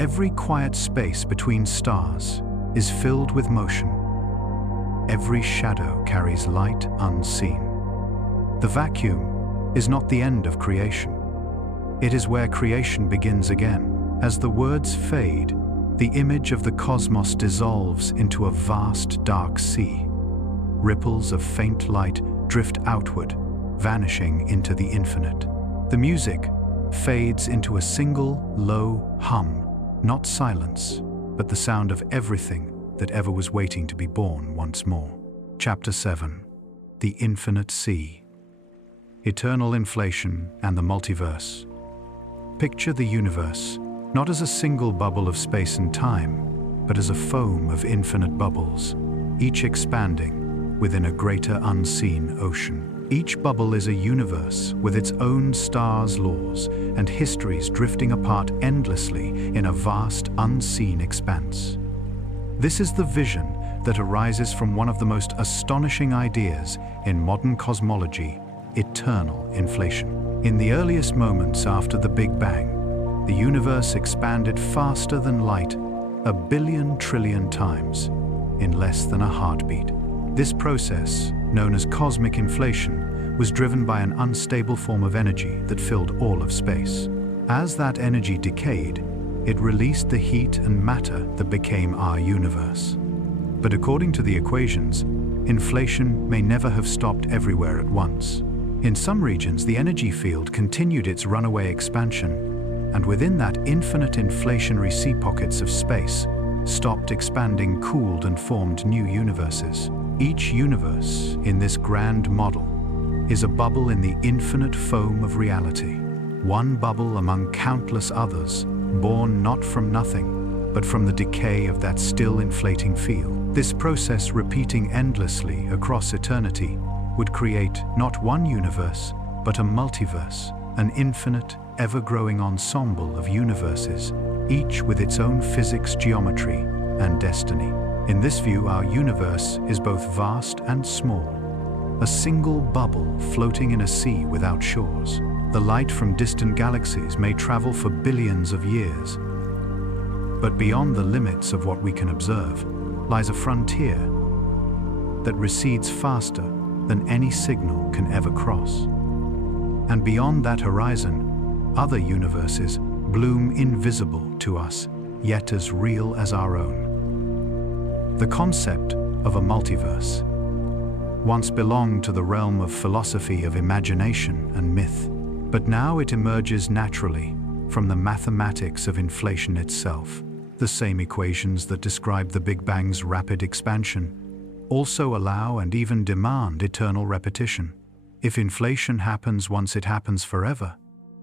Every quiet space between stars is filled with motion. Every shadow carries light unseen. The vacuum is not the end of creation. It is where creation begins again, As the words fade, the image of the cosmos dissolves into a vast dark sea. Ripples of faint light drift outward, vanishing into the infinite. The music fades into a single, low hum, not silence, but the sound of everything that ever was waiting to be born once more. Chapter 7. The Infinite Sea. Eternal inflation and the multiverse. Picture the universe not as a single bubble of space and time, but as a foam of infinite bubbles, each expanding within a greater unseen ocean. Each bubble is a universe with its own stars, laws, and histories drifting apart endlessly in a vast, unseen expanse. This is the vision that arises from one of the most astonishing ideas in modern cosmology: eternal inflation. In the earliest moments after the Big Bang, the universe expanded faster than light 1 billion trillion times in less than a heartbeat. This process, known as cosmic inflation, was driven by an unstable form of energy that filled all of space. As that energy decayed, it released the heat and matter that became our universe. But according to the equations, inflation may never have stopped everywhere at once. In some regions, the energy field continued its runaway expansion, and within that infinite inflationary sea pockets of space stopped expanding, cooled, and formed new universes. Each universe in this grand model is a bubble in the infinite foam of reality, one bubble among countless others, born not from nothing, but from the decay of that still inflating field. This process, repeating endlessly across eternity, would create not one universe, but a multiverse, an infinite, ever-growing ensemble of universes, each with its own physics, geometry, and destiny. In this view, our universe is both vast and small, a single bubble floating in a sea without shores. The light from distant galaxies may travel for billions of years, but beyond the limits of what we can observe lies a frontier that recedes faster than any signal can ever cross. And beyond that horizon, other universes bloom invisible to us, yet as real as our own. The concept of a multiverse once belonged to the realm of philosophy, of imagination and myth, but now it emerges naturally from the mathematics of inflation itself. The same equations that describe the Big Bang's rapid expansion also allow and even demand eternal repetition. If inflation happens once, it happens forever.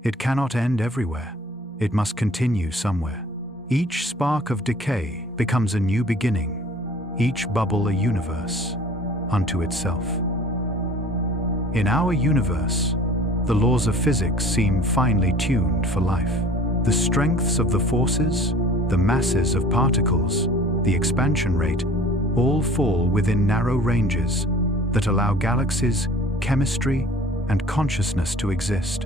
It cannot end everywhere. It must continue somewhere. Each spark of decay becomes a new beginning, each bubble a universe unto itself. In our universe, the laws of physics seem finely tuned for life. The strengths of the forces, the masses of particles, the expansion rate, all fall within narrow ranges that allow galaxies, chemistry, and consciousness to exist.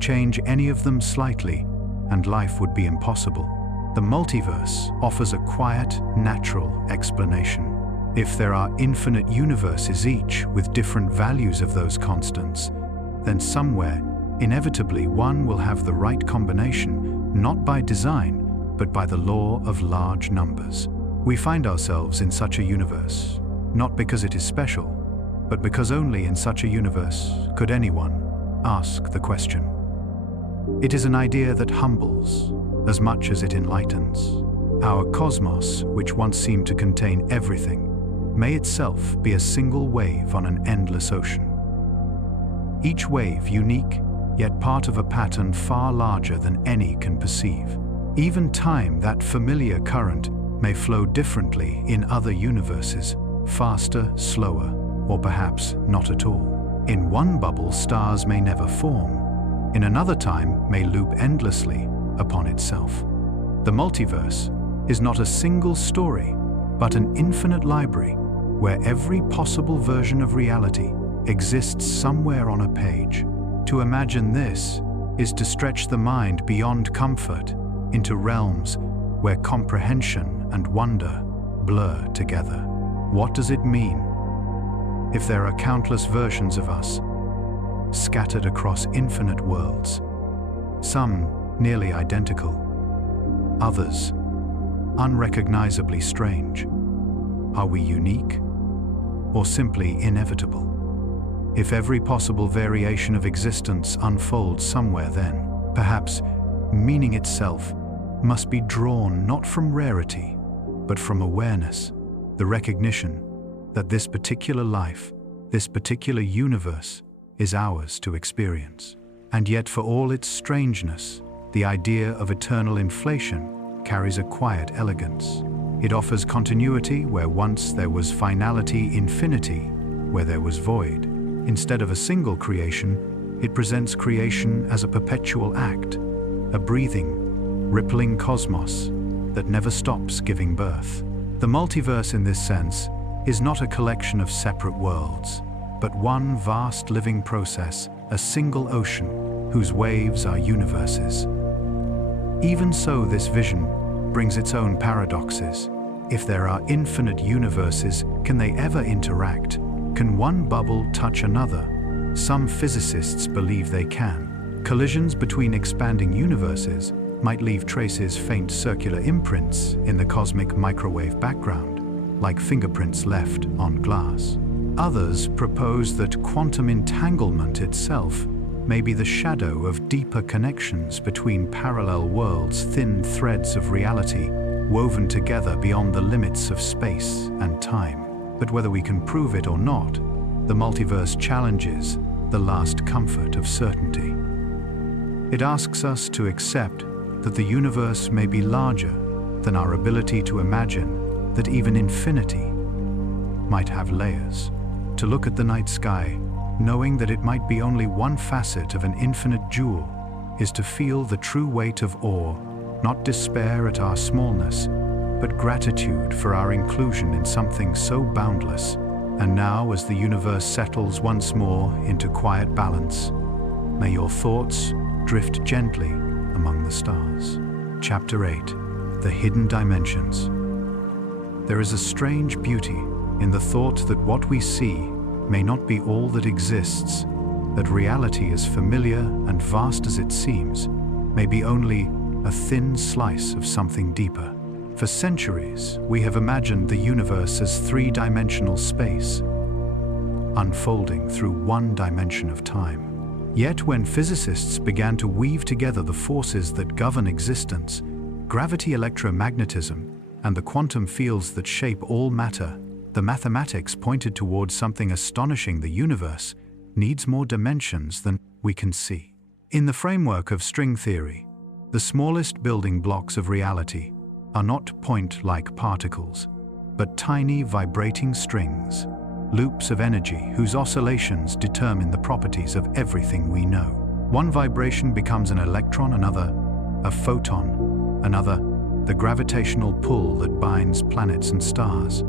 Change any of them slightly, and life would be impossible. The multiverse offers a quiet, natural explanation. If there are infinite universes, each with different values of those constants, then somewhere, inevitably, one will have the right combination, not by design, but by the law of large numbers. We find ourselves in such a universe, not because it is special, but because only in such a universe could anyone ask the question. It is an idea that humbles as much as it enlightens. Our cosmos, which once seemed to contain everything, may itself be a single wave on an endless ocean. Each wave unique, yet part of a pattern far larger than any can perceive. Even time, that familiar current, may flow differently in other universes, faster, slower, or perhaps not at all. In one bubble, stars may never form. In another, time may loop endlessly upon itself. The multiverse is not a single story, but an infinite library where every possible version of reality exists somewhere on a page. To imagine this is to stretch the mind beyond comfort into realms where comprehension and wonder blur together. What does it mean if there are countless versions of us scattered across infinite worlds, some nearly identical, others unrecognizably strange? Are we unique, or simply inevitable? If every possible variation of existence unfolds somewhere, then perhaps meaning itself must be drawn not from rarity, but from awareness, the recognition that this particular life, this particular universe, is ours to experience. And yet, for all its strangeness, the idea of eternal inflation carries a quiet elegance. It offers continuity where once there was finality, infinity where there was void. Instead of a single creation, it presents creation as a perpetual act, a breathing, rippling cosmos that never stops giving birth. The multiverse, in this sense, is not a collection of separate worlds, but one vast living process, a single ocean whose waves are universes. Even so, this vision brings its own paradoxes. If there are infinite universes, can they ever interact? Can one bubble touch another? Some physicists believe they can. Collisions between expanding universes might leave traces, faint circular imprints in the cosmic microwave background, like fingerprints left on glass. Others propose that quantum entanglement itself may be the shadow of deeper connections between parallel worlds, thin threads of reality woven together beyond the limits of space and time. But whether we can prove it or not, the multiverse challenges the last comfort of certainty. It asks us to accept that the universe may be larger than our ability to imagine, that even infinity might have layers. To look at the night sky, knowing that it might be only one facet of an infinite jewel, is to feel the true weight of awe, not despair at our smallness, but gratitude for our inclusion in something so boundless. And now, as the universe settles once more into quiet balance, may your thoughts drift gently among the stars. Chapter 8. The Hidden Dimensions. There is a strange beauty in the thought that what we see may not be all that exists, that reality, as familiar and vast as it seems, may be only a thin slice of something deeper. For centuries, we have imagined the universe as three-dimensional space, unfolding through one dimension of time. Yet when physicists began to weave together the forces that govern existence, gravity, electromagnetism, and the quantum fields that shape all matter, the mathematics pointed towards something astonishing. The universe needs more dimensions than we can see. In the framework of string theory, the smallest building blocks of reality are not point-like particles, but tiny vibrating strings, loops of energy whose oscillations determine the properties of everything we know. One vibration becomes an electron, another a photon, another the gravitational pull that binds planets and stars.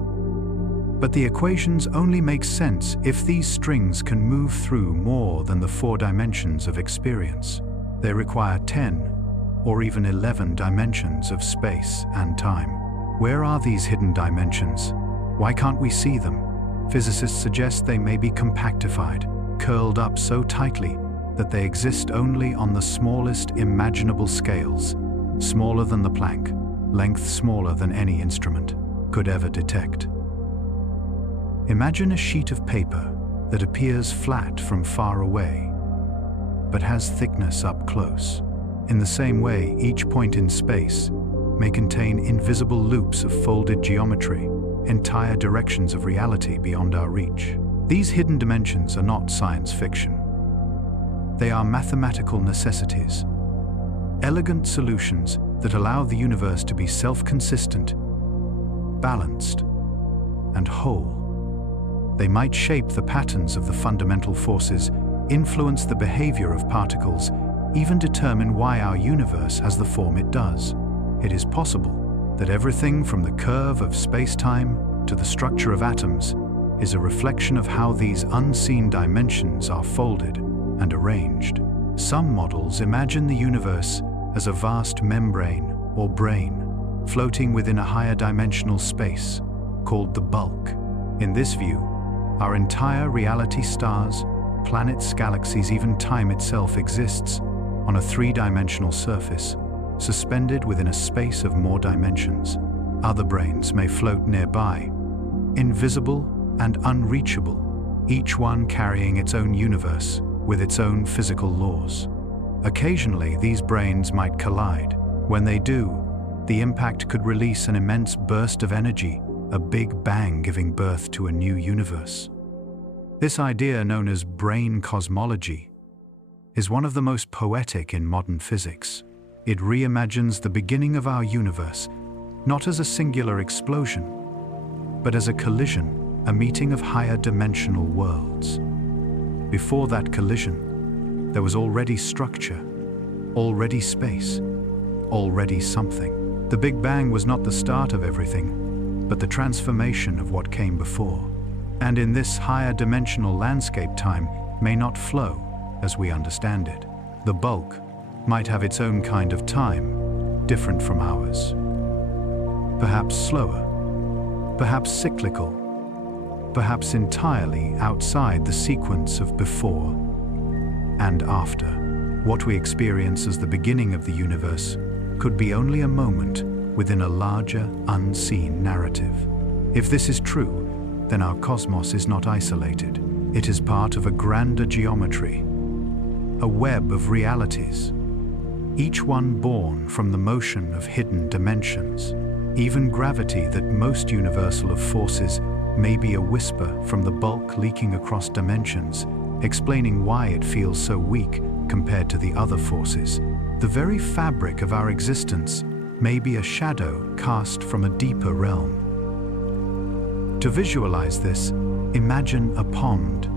But the equations only make sense if these strings can move through more than the 4 dimensions of experience. They require 10 or even 11 dimensions of space and time. Where are these hidden dimensions? Why can't we see them? Physicists suggest they may be compactified, curled up so tightly that they exist only on the smallest imaginable scales, smaller than the Planck, length smaller than any instrument could ever detect. Imagine a sheet of paper that appears flat from far away, but has thickness up close. In the same way, each point in space may contain invisible loops of folded geometry, entire directions of reality beyond our reach. These hidden dimensions are not science fiction. They are mathematical necessities, elegant solutions that allow the universe to be self-consistent, balanced, and whole. They might shape the patterns of the fundamental forces, influence the behavior of particles, even determine why our universe has the form it does. It is possible that everything from the curve of space-time to the structure of atoms is a reflection of how these unseen dimensions are folded and arranged. Some models imagine the universe as a vast membrane or brain, floating within a higher dimensional space called the bulk. In this view, our entire reality, stars, planets, galaxies, even time itself exists on a 3-dimensional surface, suspended within a space of more dimensions. Other brains may float nearby, invisible and unreachable, each one carrying its own universe with its own physical laws. Occasionally, these brains might collide. When they do, the impact could release an immense burst of energy, a big bang giving birth to a new universe. This idea, known as brain cosmology, is one of the most poetic in modern physics. It reimagines the beginning of our universe, not as a singular explosion, but as a collision, a meeting of higher dimensional worlds. Before that collision, there was already structure, already space, already something. The Big Bang was not the start of everything, but the transformation of what came before. And in this higher dimensional landscape, time may not flow as we understand it. The bulk might have its own kind of time, different from ours. Perhaps slower, perhaps cyclical, perhaps entirely outside the sequence of before and after. What we experience as the beginning of the universe could be only a moment within a larger, unseen narrative. If this is true, then our cosmos is not isolated. It is part of a grander geometry, a web of realities, each one born from the motion of hidden dimensions. Even gravity, that most universal of forces, may be a whisper from the bulk leaking across dimensions, explaining why it feels so weak compared to the other forces. The very fabric of our existence may be a shadow cast from a deeper realm. To visualize this, imagine a pond.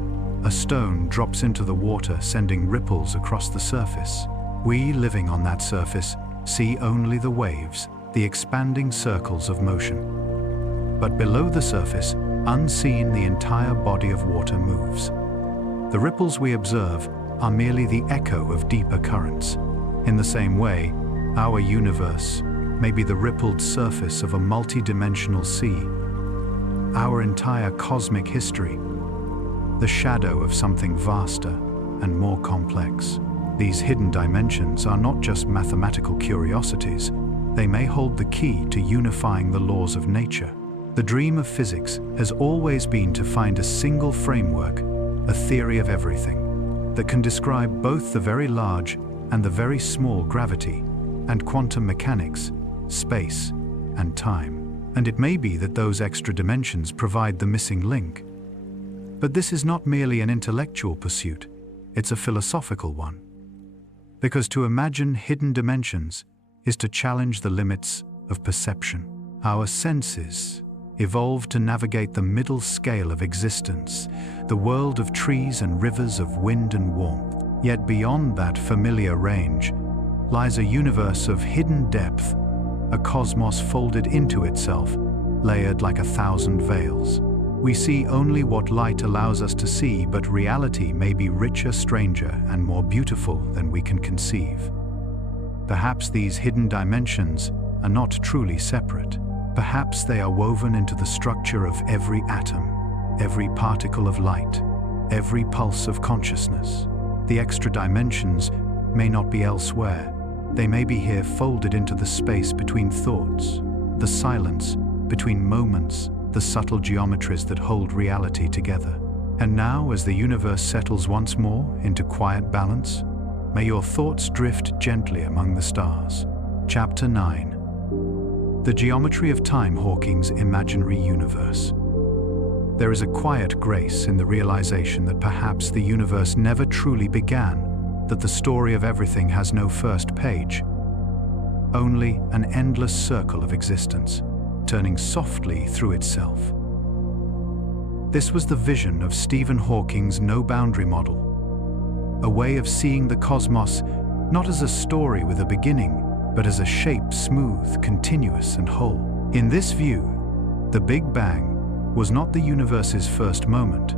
A stone drops into the water, sending ripples across the surface. We, living on that surface, see only the waves, the expanding circles of motion. But below the surface, unseen, the entire body of water moves. The ripples we observe are merely the echo of deeper currents. In the same way, our universe may be the rippled surface of a multi-dimensional sea. Our entire cosmic history, the shadow of something vaster and more complex. These hidden dimensions are not just mathematical curiosities. They may hold the key to unifying the laws of nature. The dream of physics has always been to find a single framework, a theory of everything, that can describe both the very large and the very small gravity, and quantum mechanics, space, and time. And it may be that those extra dimensions provide the missing link. But this is not merely an intellectual pursuit, it's a philosophical one. Because to imagine hidden dimensions is to challenge the limits of perception. Our senses evolved to navigate the middle scale of existence, the world of trees and rivers, of wind and warmth. Yet beyond that familiar range lies a universe of hidden depth, a cosmos folded into itself, layered like 1,000 veils. We see only what light allows us to see, but reality may be richer, stranger, and more beautiful than we can conceive. Perhaps these hidden dimensions are not truly separate. Perhaps they are woven into the structure of every atom, every particle of light, every pulse of consciousness. The extra dimensions may not be elsewhere. They may be here, folded into the space between thoughts, the silence between moments, the subtle geometries that hold reality together. And now, as the universe settles once more into quiet balance, may your thoughts drift gently among the stars. Chapter 9. The Geometry of Time, Hawking's Imaginary Universe. There is a quiet grace in the realization that perhaps the universe never truly began, that the story of everything has no first page, only an endless circle of existence, turning softly through itself. This was the vision of Stephen Hawking's no-boundary model, a way of seeing the cosmos not as a story with a beginning, but as a shape, smooth, continuous, and whole. In this view, the Big Bang was not the universe's first moment,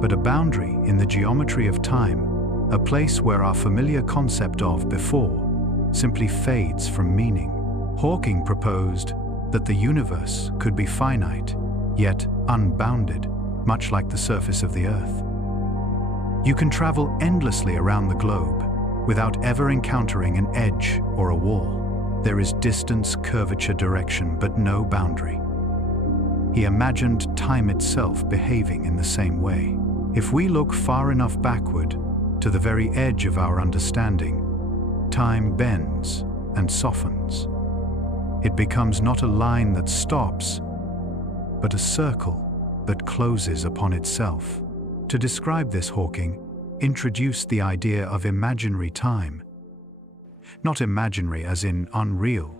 but a boundary in the geometry of time, a place where our familiar concept of before simply fades from meaning. Hawking proposed that the universe could be finite, yet unbounded, much like the surface of the Earth. You can travel endlessly around the globe without ever encountering an edge or a wall. There is distance, curvature, direction, but no boundary. He imagined time itself behaving in the same way. If we look far enough backward, to the very edge of our understanding, time bends and softens. It becomes not a line that stops, but a circle that closes upon itself. To describe this, Hawking introduced the idea of imaginary time. Not imaginary as in unreal,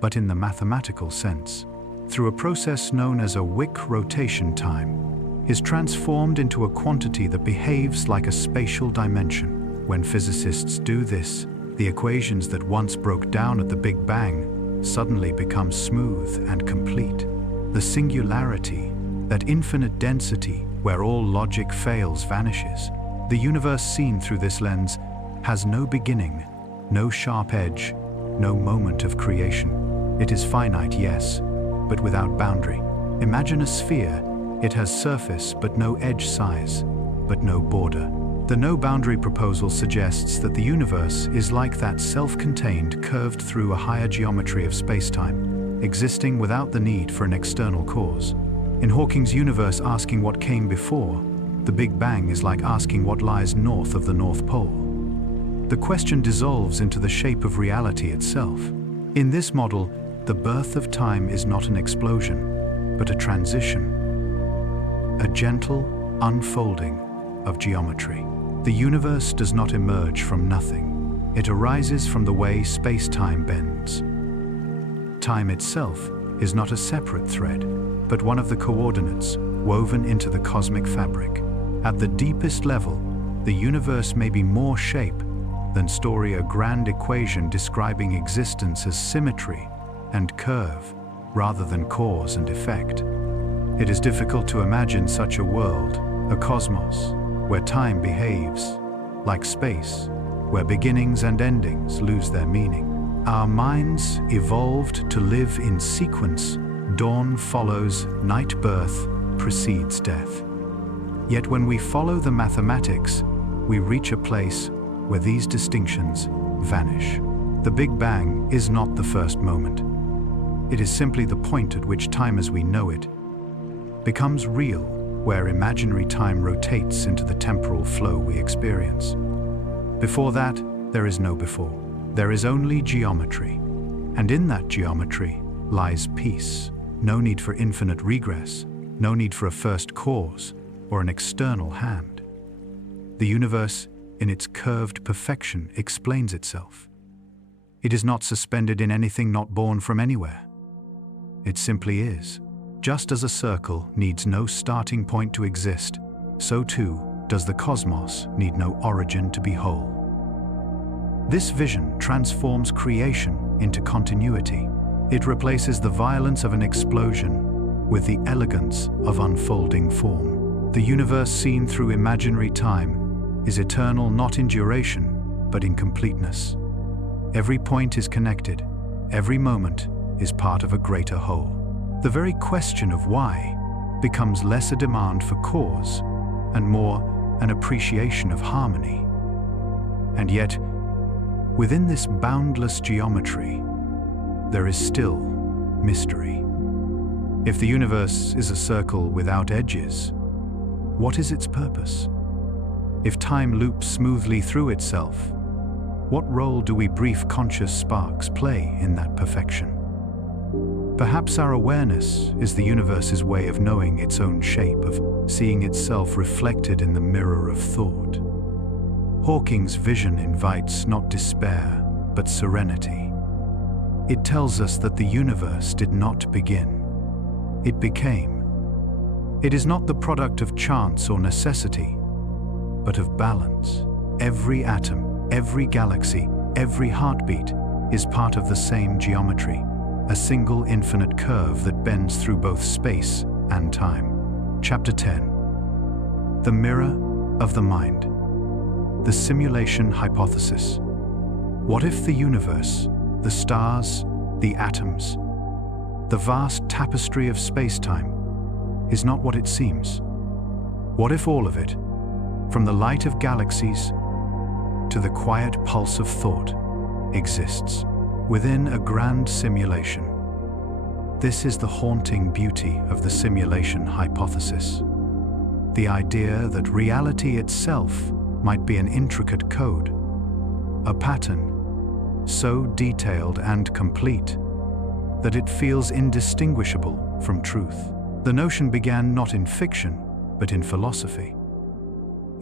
but in the mathematical sense. Through a process known as a Wick rotation, time is transformed into a quantity that behaves like a spatial dimension. When physicists do this, the equations that once broke down at the Big Bang suddenly become smooth and complete. The singularity, that infinite density where all logic fails, vanishes. The universe seen through this lens has no beginning, no sharp edge, no moment of creation. It is finite, yes, but without boundary. Imagine a sphere. It has surface but no edge, size but no border. The no-boundary proposal suggests that the universe is like that, self-contained, curved through a higher geometry of space-time, existing without the need for an external cause. In Hawking's universe, asking what came before the Big Bang is like asking what lies north of the North Pole. The question dissolves into the shape of reality itself. In this model, the birth of time is not an explosion, but a transition, a gentle unfolding of geometry. The universe does not emerge from nothing. It arises from the way space-time bends. Time itself is not a separate thread, but one of the coordinates woven into the cosmic fabric. At the deepest level, the universe may be more shape than story, a grand equation describing existence as symmetry and curve rather than cause and effect. It is difficult to imagine such a world, a cosmos, where time behaves like space, where beginnings and endings lose their meaning. Our minds evolved to live in sequence. Dawn follows night, birth precedes death. Yet when we follow the mathematics, we reach a place where these distinctions vanish. The Big Bang is not the first moment. It is simply the point at which time as we know it becomes real, where imaginary time rotates into the temporal flow we experience. Before that, there is no before. There is only geometry. And in that geometry lies peace. No need for infinite regress, no need for a first cause or an external hand. The universe, in its curved perfection, explains itself. It is not suspended in anything, not born from anywhere. It simply is. Just as a circle needs no starting point to exist, so too does the cosmos need no origin to be whole. This vision transforms creation into continuity. It replaces the violence of an explosion with the elegance of unfolding form. The universe seen through imaginary time is eternal, not in duration, but in completeness. Every point is connected. Every moment is part of a greater whole. The very question of why becomes less a demand for cause and more an appreciation of harmony. And yet, within this boundless geometry, there is still mystery. If the universe is a circle without edges, what is its purpose? If time loops smoothly through itself, what role do we brief conscious sparks play in that perfection? Perhaps our awareness is the universe's way of knowing its own shape, of seeing itself reflected in the mirror of thought. Hawking's vision invites not despair, but serenity. It tells us that the universe did not begin. It became. It is not the product of chance or necessity, but of balance. Every atom, every galaxy, every heartbeat is part of the same geometry, a single infinite curve that bends through both space and time. Chapter 10. The Mirror of the Mind. The Simulation Hypothesis. What if the universe, the stars, the atoms, the vast tapestry of space-time, is not what it seems? What if all of it, from the light of galaxies to the quiet pulse of thought, exists within a grand simulation. This is the haunting beauty of the simulation hypothesis. The idea that reality itself might be an intricate code, a pattern so detailed and complete that it feels indistinguishable from truth. The notion began not in fiction, but in philosophy.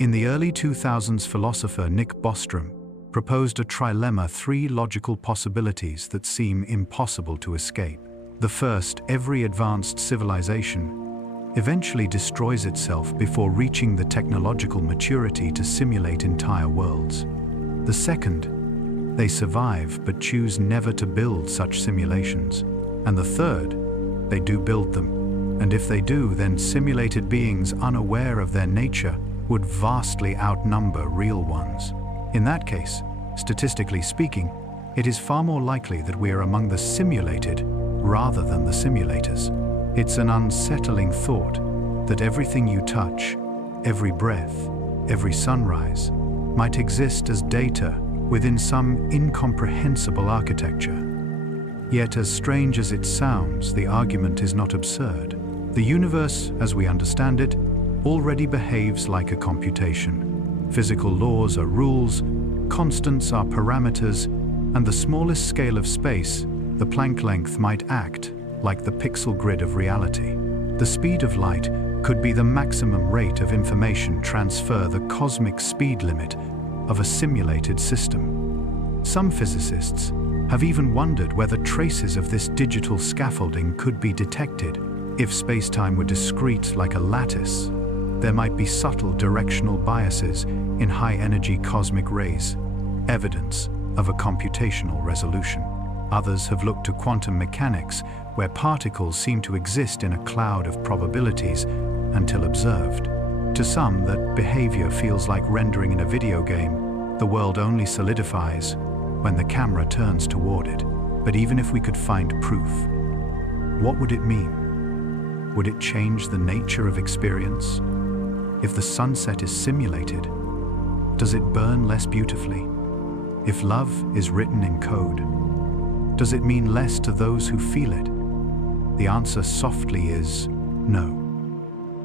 In the early 2000s, philosopher Nick Bostrom proposed a trilemma, three logical possibilities that seem impossible to escape. The first, every advanced civilization eventually destroys itself before reaching the technological maturity to simulate entire worlds. The second, they survive but choose never to build such simulations. And the third, they do build them. And if they do, then simulated beings unaware of their nature would vastly outnumber real ones. In that case, statistically speaking, it is far more likely that we are among the simulated rather than the simulators. It's an unsettling thought that everything you touch, every breath, every sunrise, might exist as data within some incomprehensible architecture. Yet, as strange as it sounds, the argument is not absurd. The universe, as we understand it, already behaves like a computation. Physical laws are rules, constants are parameters, and the smallest scale of space, the Planck length, might act like the pixel grid of reality. The speed of light could be the maximum rate of information transfer, the cosmic speed limit of a simulated system. Some physicists have even wondered whether traces of this digital scaffolding could be detected. If space-time were discrete like a lattice, there might be subtle directional biases in high-energy cosmic rays, evidence of a computational resolution. Others have looked to quantum mechanics, where particles seem to exist in a cloud of probabilities until observed. To some, that behavior feels like rendering in a video game. The world only solidifies when the camera turns toward it. But even if we could find proof, what would it mean? Would it change the nature of experience? If the sunset is simulated, does it burn less beautifully? If love is written in code, does it mean less to those who feel it? The answer softly is no.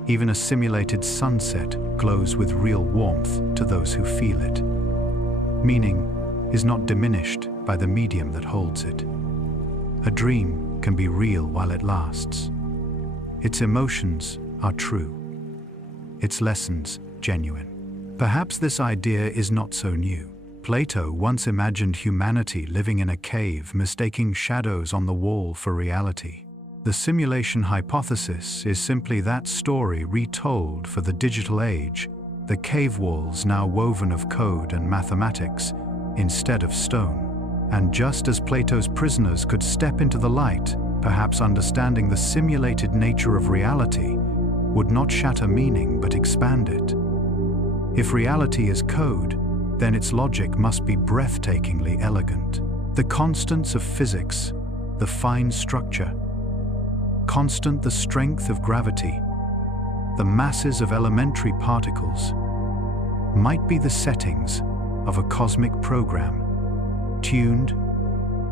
Even a simulated sunset glows with real warmth to those who feel it. Meaning is not diminished by the medium that holds it. A dream can be real while it lasts. Its emotions are true. Its lessons genuine. Perhaps this idea is not so new. Plato once imagined humanity living in a cave, mistaking shadows on the wall for reality. The simulation hypothesis is simply that story retold for the digital age, the cave walls now woven of code and mathematics instead of stone. And just as Plato's prisoners could step into the light, perhaps understanding the simulated nature of reality would not shatter meaning but expand it. If reality is code, then its logic must be breathtakingly elegant. The constants of physics, the fine structure, constant the strength of gravity, the masses of elementary particles, might be the settings of a cosmic program, tuned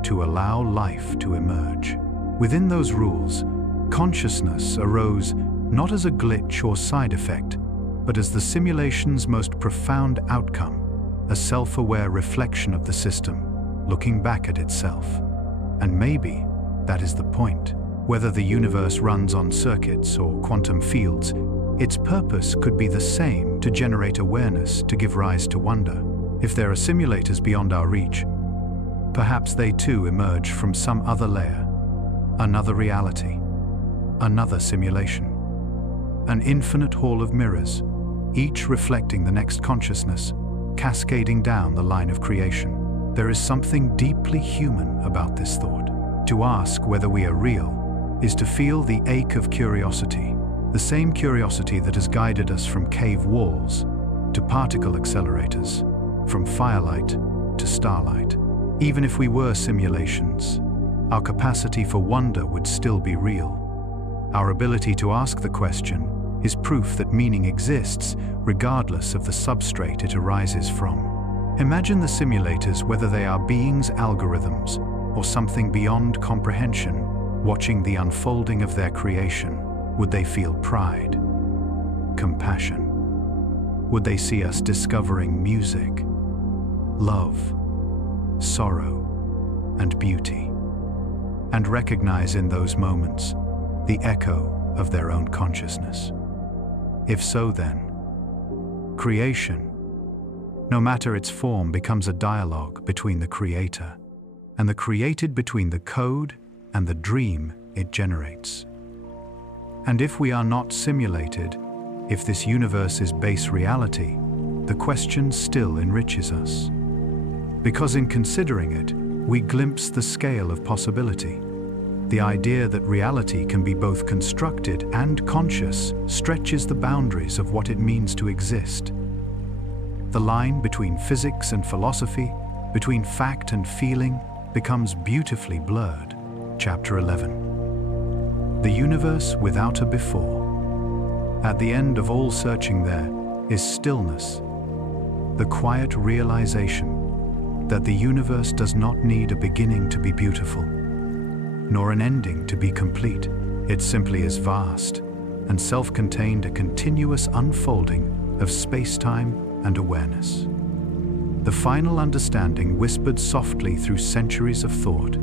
to allow life to emerge. Within those rules, consciousness arose not as a glitch or side effect, but as the simulation's most profound outcome, a self-aware reflection of the system, looking back at itself. And maybe that is the point. Whether the universe runs on circuits or quantum fields, its purpose could be the same: to generate awareness, to give rise to wonder. If there are simulators beyond our reach, perhaps they too emerge from some other layer, another reality, another simulation. An infinite hall of mirrors, each reflecting the next consciousness, cascading down the line of creation. There is something deeply human about this thought. To ask whether we are real is to feel the ache of curiosity, the same curiosity that has guided us from cave walls to particle accelerators, from firelight to starlight. Even if we were simulations, our capacity for wonder would still be real. Our ability to ask the question is proof that meaning exists, regardless of the substrate it arises from. Imagine the simulators, whether they are beings, algorithms, or something beyond comprehension, watching the unfolding of their creation, would they feel pride, compassion? Would they see us discovering music, love, sorrow, and beauty, and recognize in those moments the echo of their own consciousness? If so, then, creation, no matter its form, becomes a dialogue between the creator and the created, between the code and the dream it generates. And if we are not simulated, if this universe is base reality, the question still enriches us. Because in considering it, we glimpse the scale of possibility. The idea that reality can be both constructed and conscious stretches the boundaries of what it means to exist. The line between physics and philosophy, between fact and feeling, becomes beautifully blurred. Chapter 11. The universe without a before. At the end of all searching there is stillness, the quiet realization that the universe does not need a beginning to be beautiful, nor an ending to be complete. It simply is vast and self-contained, a continuous unfolding of space-time and awareness. The final understanding, whispered softly through centuries of thought,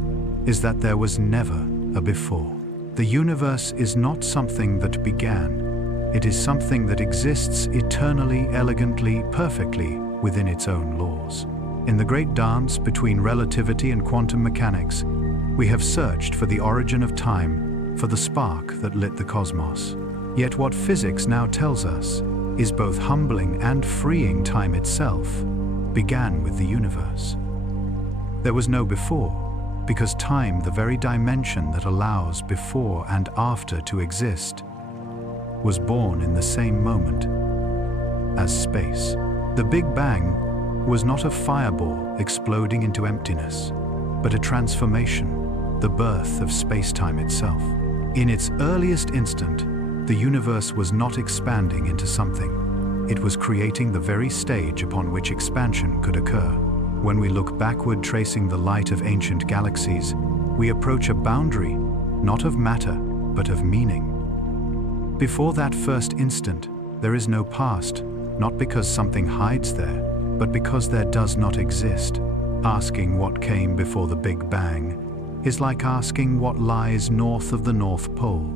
is that there was never a before. The universe is not something that began. It is something that exists eternally, elegantly, perfectly within its own laws. In the great dance between relativity and quantum mechanics, we have searched for the origin of time, for the spark that lit the cosmos. Yet what physics now tells us is both humbling and freeing. Time itself began with the universe. There was no before, because time, the very dimension that allows before and after to exist, was born in the same moment as space. The Big Bang was not a fireball exploding into emptiness, but a transformation, the birth of space-time itself. In its earliest instant, the universe was not expanding into something. It was creating the very stage upon which expansion could occur. When we look backward, tracing the light of ancient galaxies, we approach a boundary, not of matter, but of meaning. Before that first instant, there is no past, not because something hides there, but because there does not exist. Asking what came before the Big Bang is like asking what lies north of the North Pole.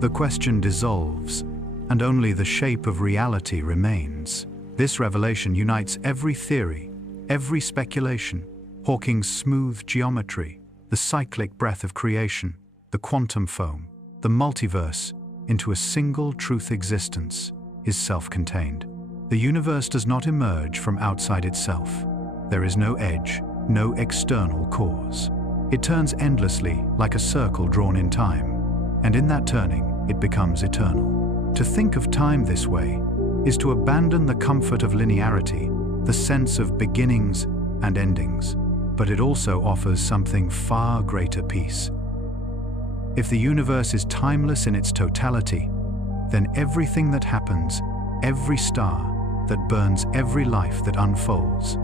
The question dissolves, and only the shape of reality remains. This revelation unites every theory, every speculation, Hawking's smooth geometry, the cyclic breath of creation, the quantum foam, the multiverse, into a single truth. Existence is self-contained. The universe does not emerge from outside itself. There is no edge, no external cause. It turns endlessly, like a circle drawn in time, and in that turning, it becomes eternal. To think of time this way is to abandon the comfort of linearity, the sense of beginnings and endings, but it also offers something far greater: peace. If the universe is timeless in its totality, then everything that happens, every star that burns, every life that unfolds,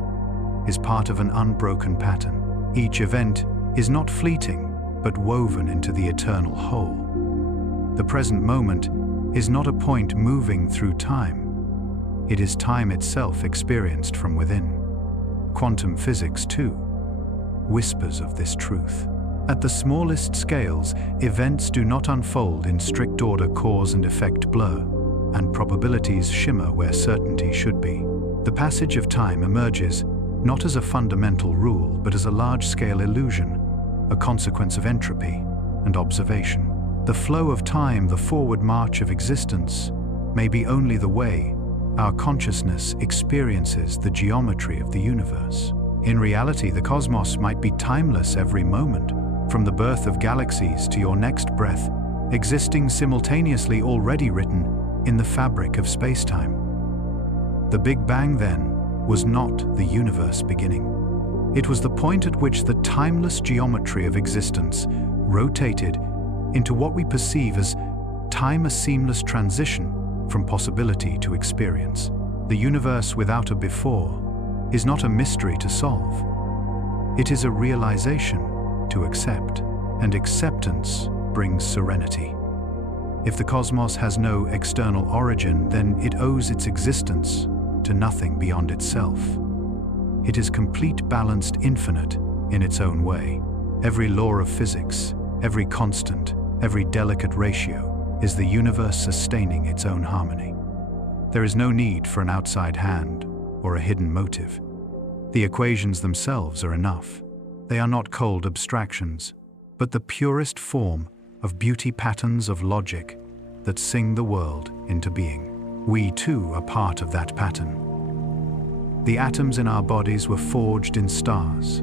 is part of an unbroken pattern. Each event is not fleeting, but woven into the eternal whole. The present moment is not a point moving through time. It is time itself experienced from within. Quantum physics, too, whispers of this truth. At the smallest scales, events do not unfold in strict order. Cause and effect blur, and probabilities shimmer where certainty should be. The passage of time emerges not as a fundamental rule, but as a large-scale illusion, a consequence of entropy and observation. The flow of time, the forward march of existence, may be only the way our consciousness experiences the geometry of the universe. In reality, the cosmos might be timeless every moment, from the birth of galaxies to your next breath, existing simultaneously, already written in the fabric of spacetime. The Big Bang, then, was not the universe beginning. It was the point at which the timeless geometry of existence rotated into what we perceive as time, a seamless transition from possibility to experience. The universe without a before is not a mystery to solve. It is a realization, to accept, and acceptance brings serenity. If the cosmos has no external origin, then it owes its existence to nothing beyond itself. It is complete, balanced, infinite in its own way. Every law of physics, every constant, every delicate ratio is the universe sustaining its own harmony. There is no need for an outside hand or a hidden motive. The equations themselves are enough. They are not cold abstractions, but the purest form of beauty, patterns of logic that sing the world into being. We too are part of that pattern. The atoms in our bodies were forged in stars.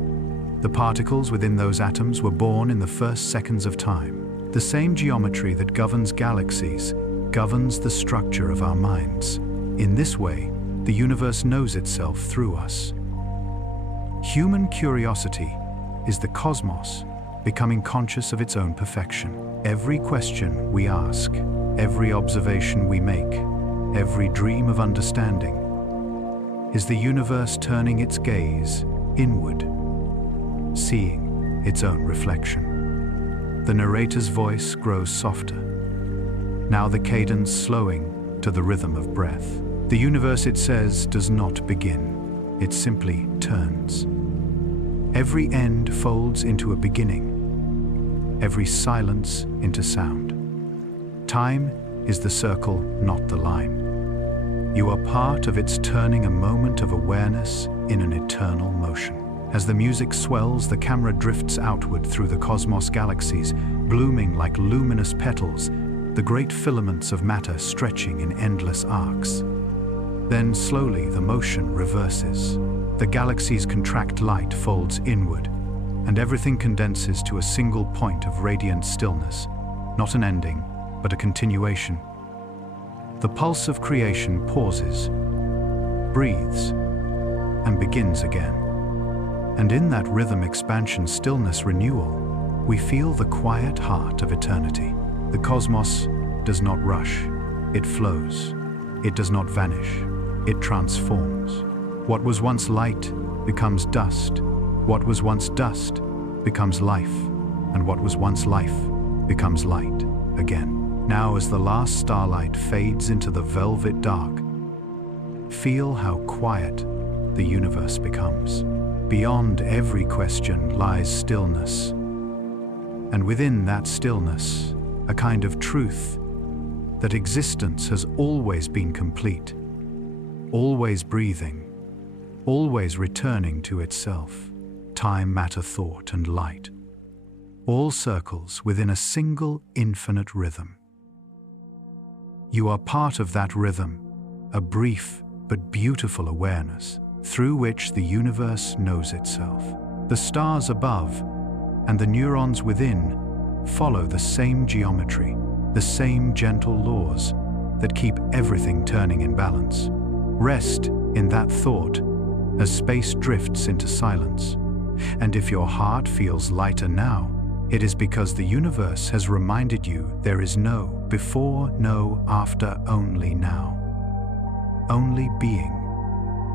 The particles within those atoms were born in the first seconds of time. The same geometry that governs galaxies governs the structure of our minds. In this way, the universe knows itself through us. Human curiosity is the cosmos becoming conscious of its own perfection. Every question we ask, every observation we make, every dream of understanding is the universe turning its gaze inward, seeing its own reflection. The narrator's voice grows softer, now the cadence slowing to the rhythm of breath. The universe, it says, does not begin, it simply turns. Every end folds into a beginning, every silence into sound. Time is the circle, not the line. You are part of its turning, a moment of awareness in an eternal motion. As the music swells, the camera drifts outward through the cosmos, galaxies blooming like luminous petals, the great filaments of matter stretching in endless arcs. Then slowly the motion reverses. The galaxies contract, light folds inward, and everything condenses to a single point of radiant stillness, not an ending, but a continuation. The pulse of creation pauses, breathes, and begins again. And in that rhythm, expansion, stillness, renewal, we feel the quiet heart of eternity. The cosmos does not rush, it flows. It does not vanish, it transforms. What was once light becomes dust. What was once dust becomes life. And what was once life becomes light again. Now, as the last starlight fades into the velvet dark, feel how quiet the universe becomes. Beyond every question lies stillness. And within that stillness, a kind of truth that existence has always been complete, always breathing, always returning to itself. Time, matter, thought, and light, all circles within a single infinite rhythm. You are part of that rhythm, a brief but beautiful awareness through which the universe knows itself. The stars above and the neurons within follow the same geometry, the same gentle laws that keep everything turning in balance. Rest in that thought as space drifts into silence. And if your heart feels lighter now, it is because the universe has reminded you there is no before, no after, only now. Only being,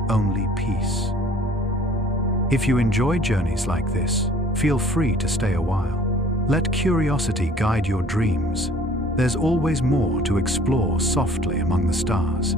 only peace. If you enjoy journeys like this, feel free to stay a while. Let curiosity guide your dreams. There's always more to explore softly among the stars.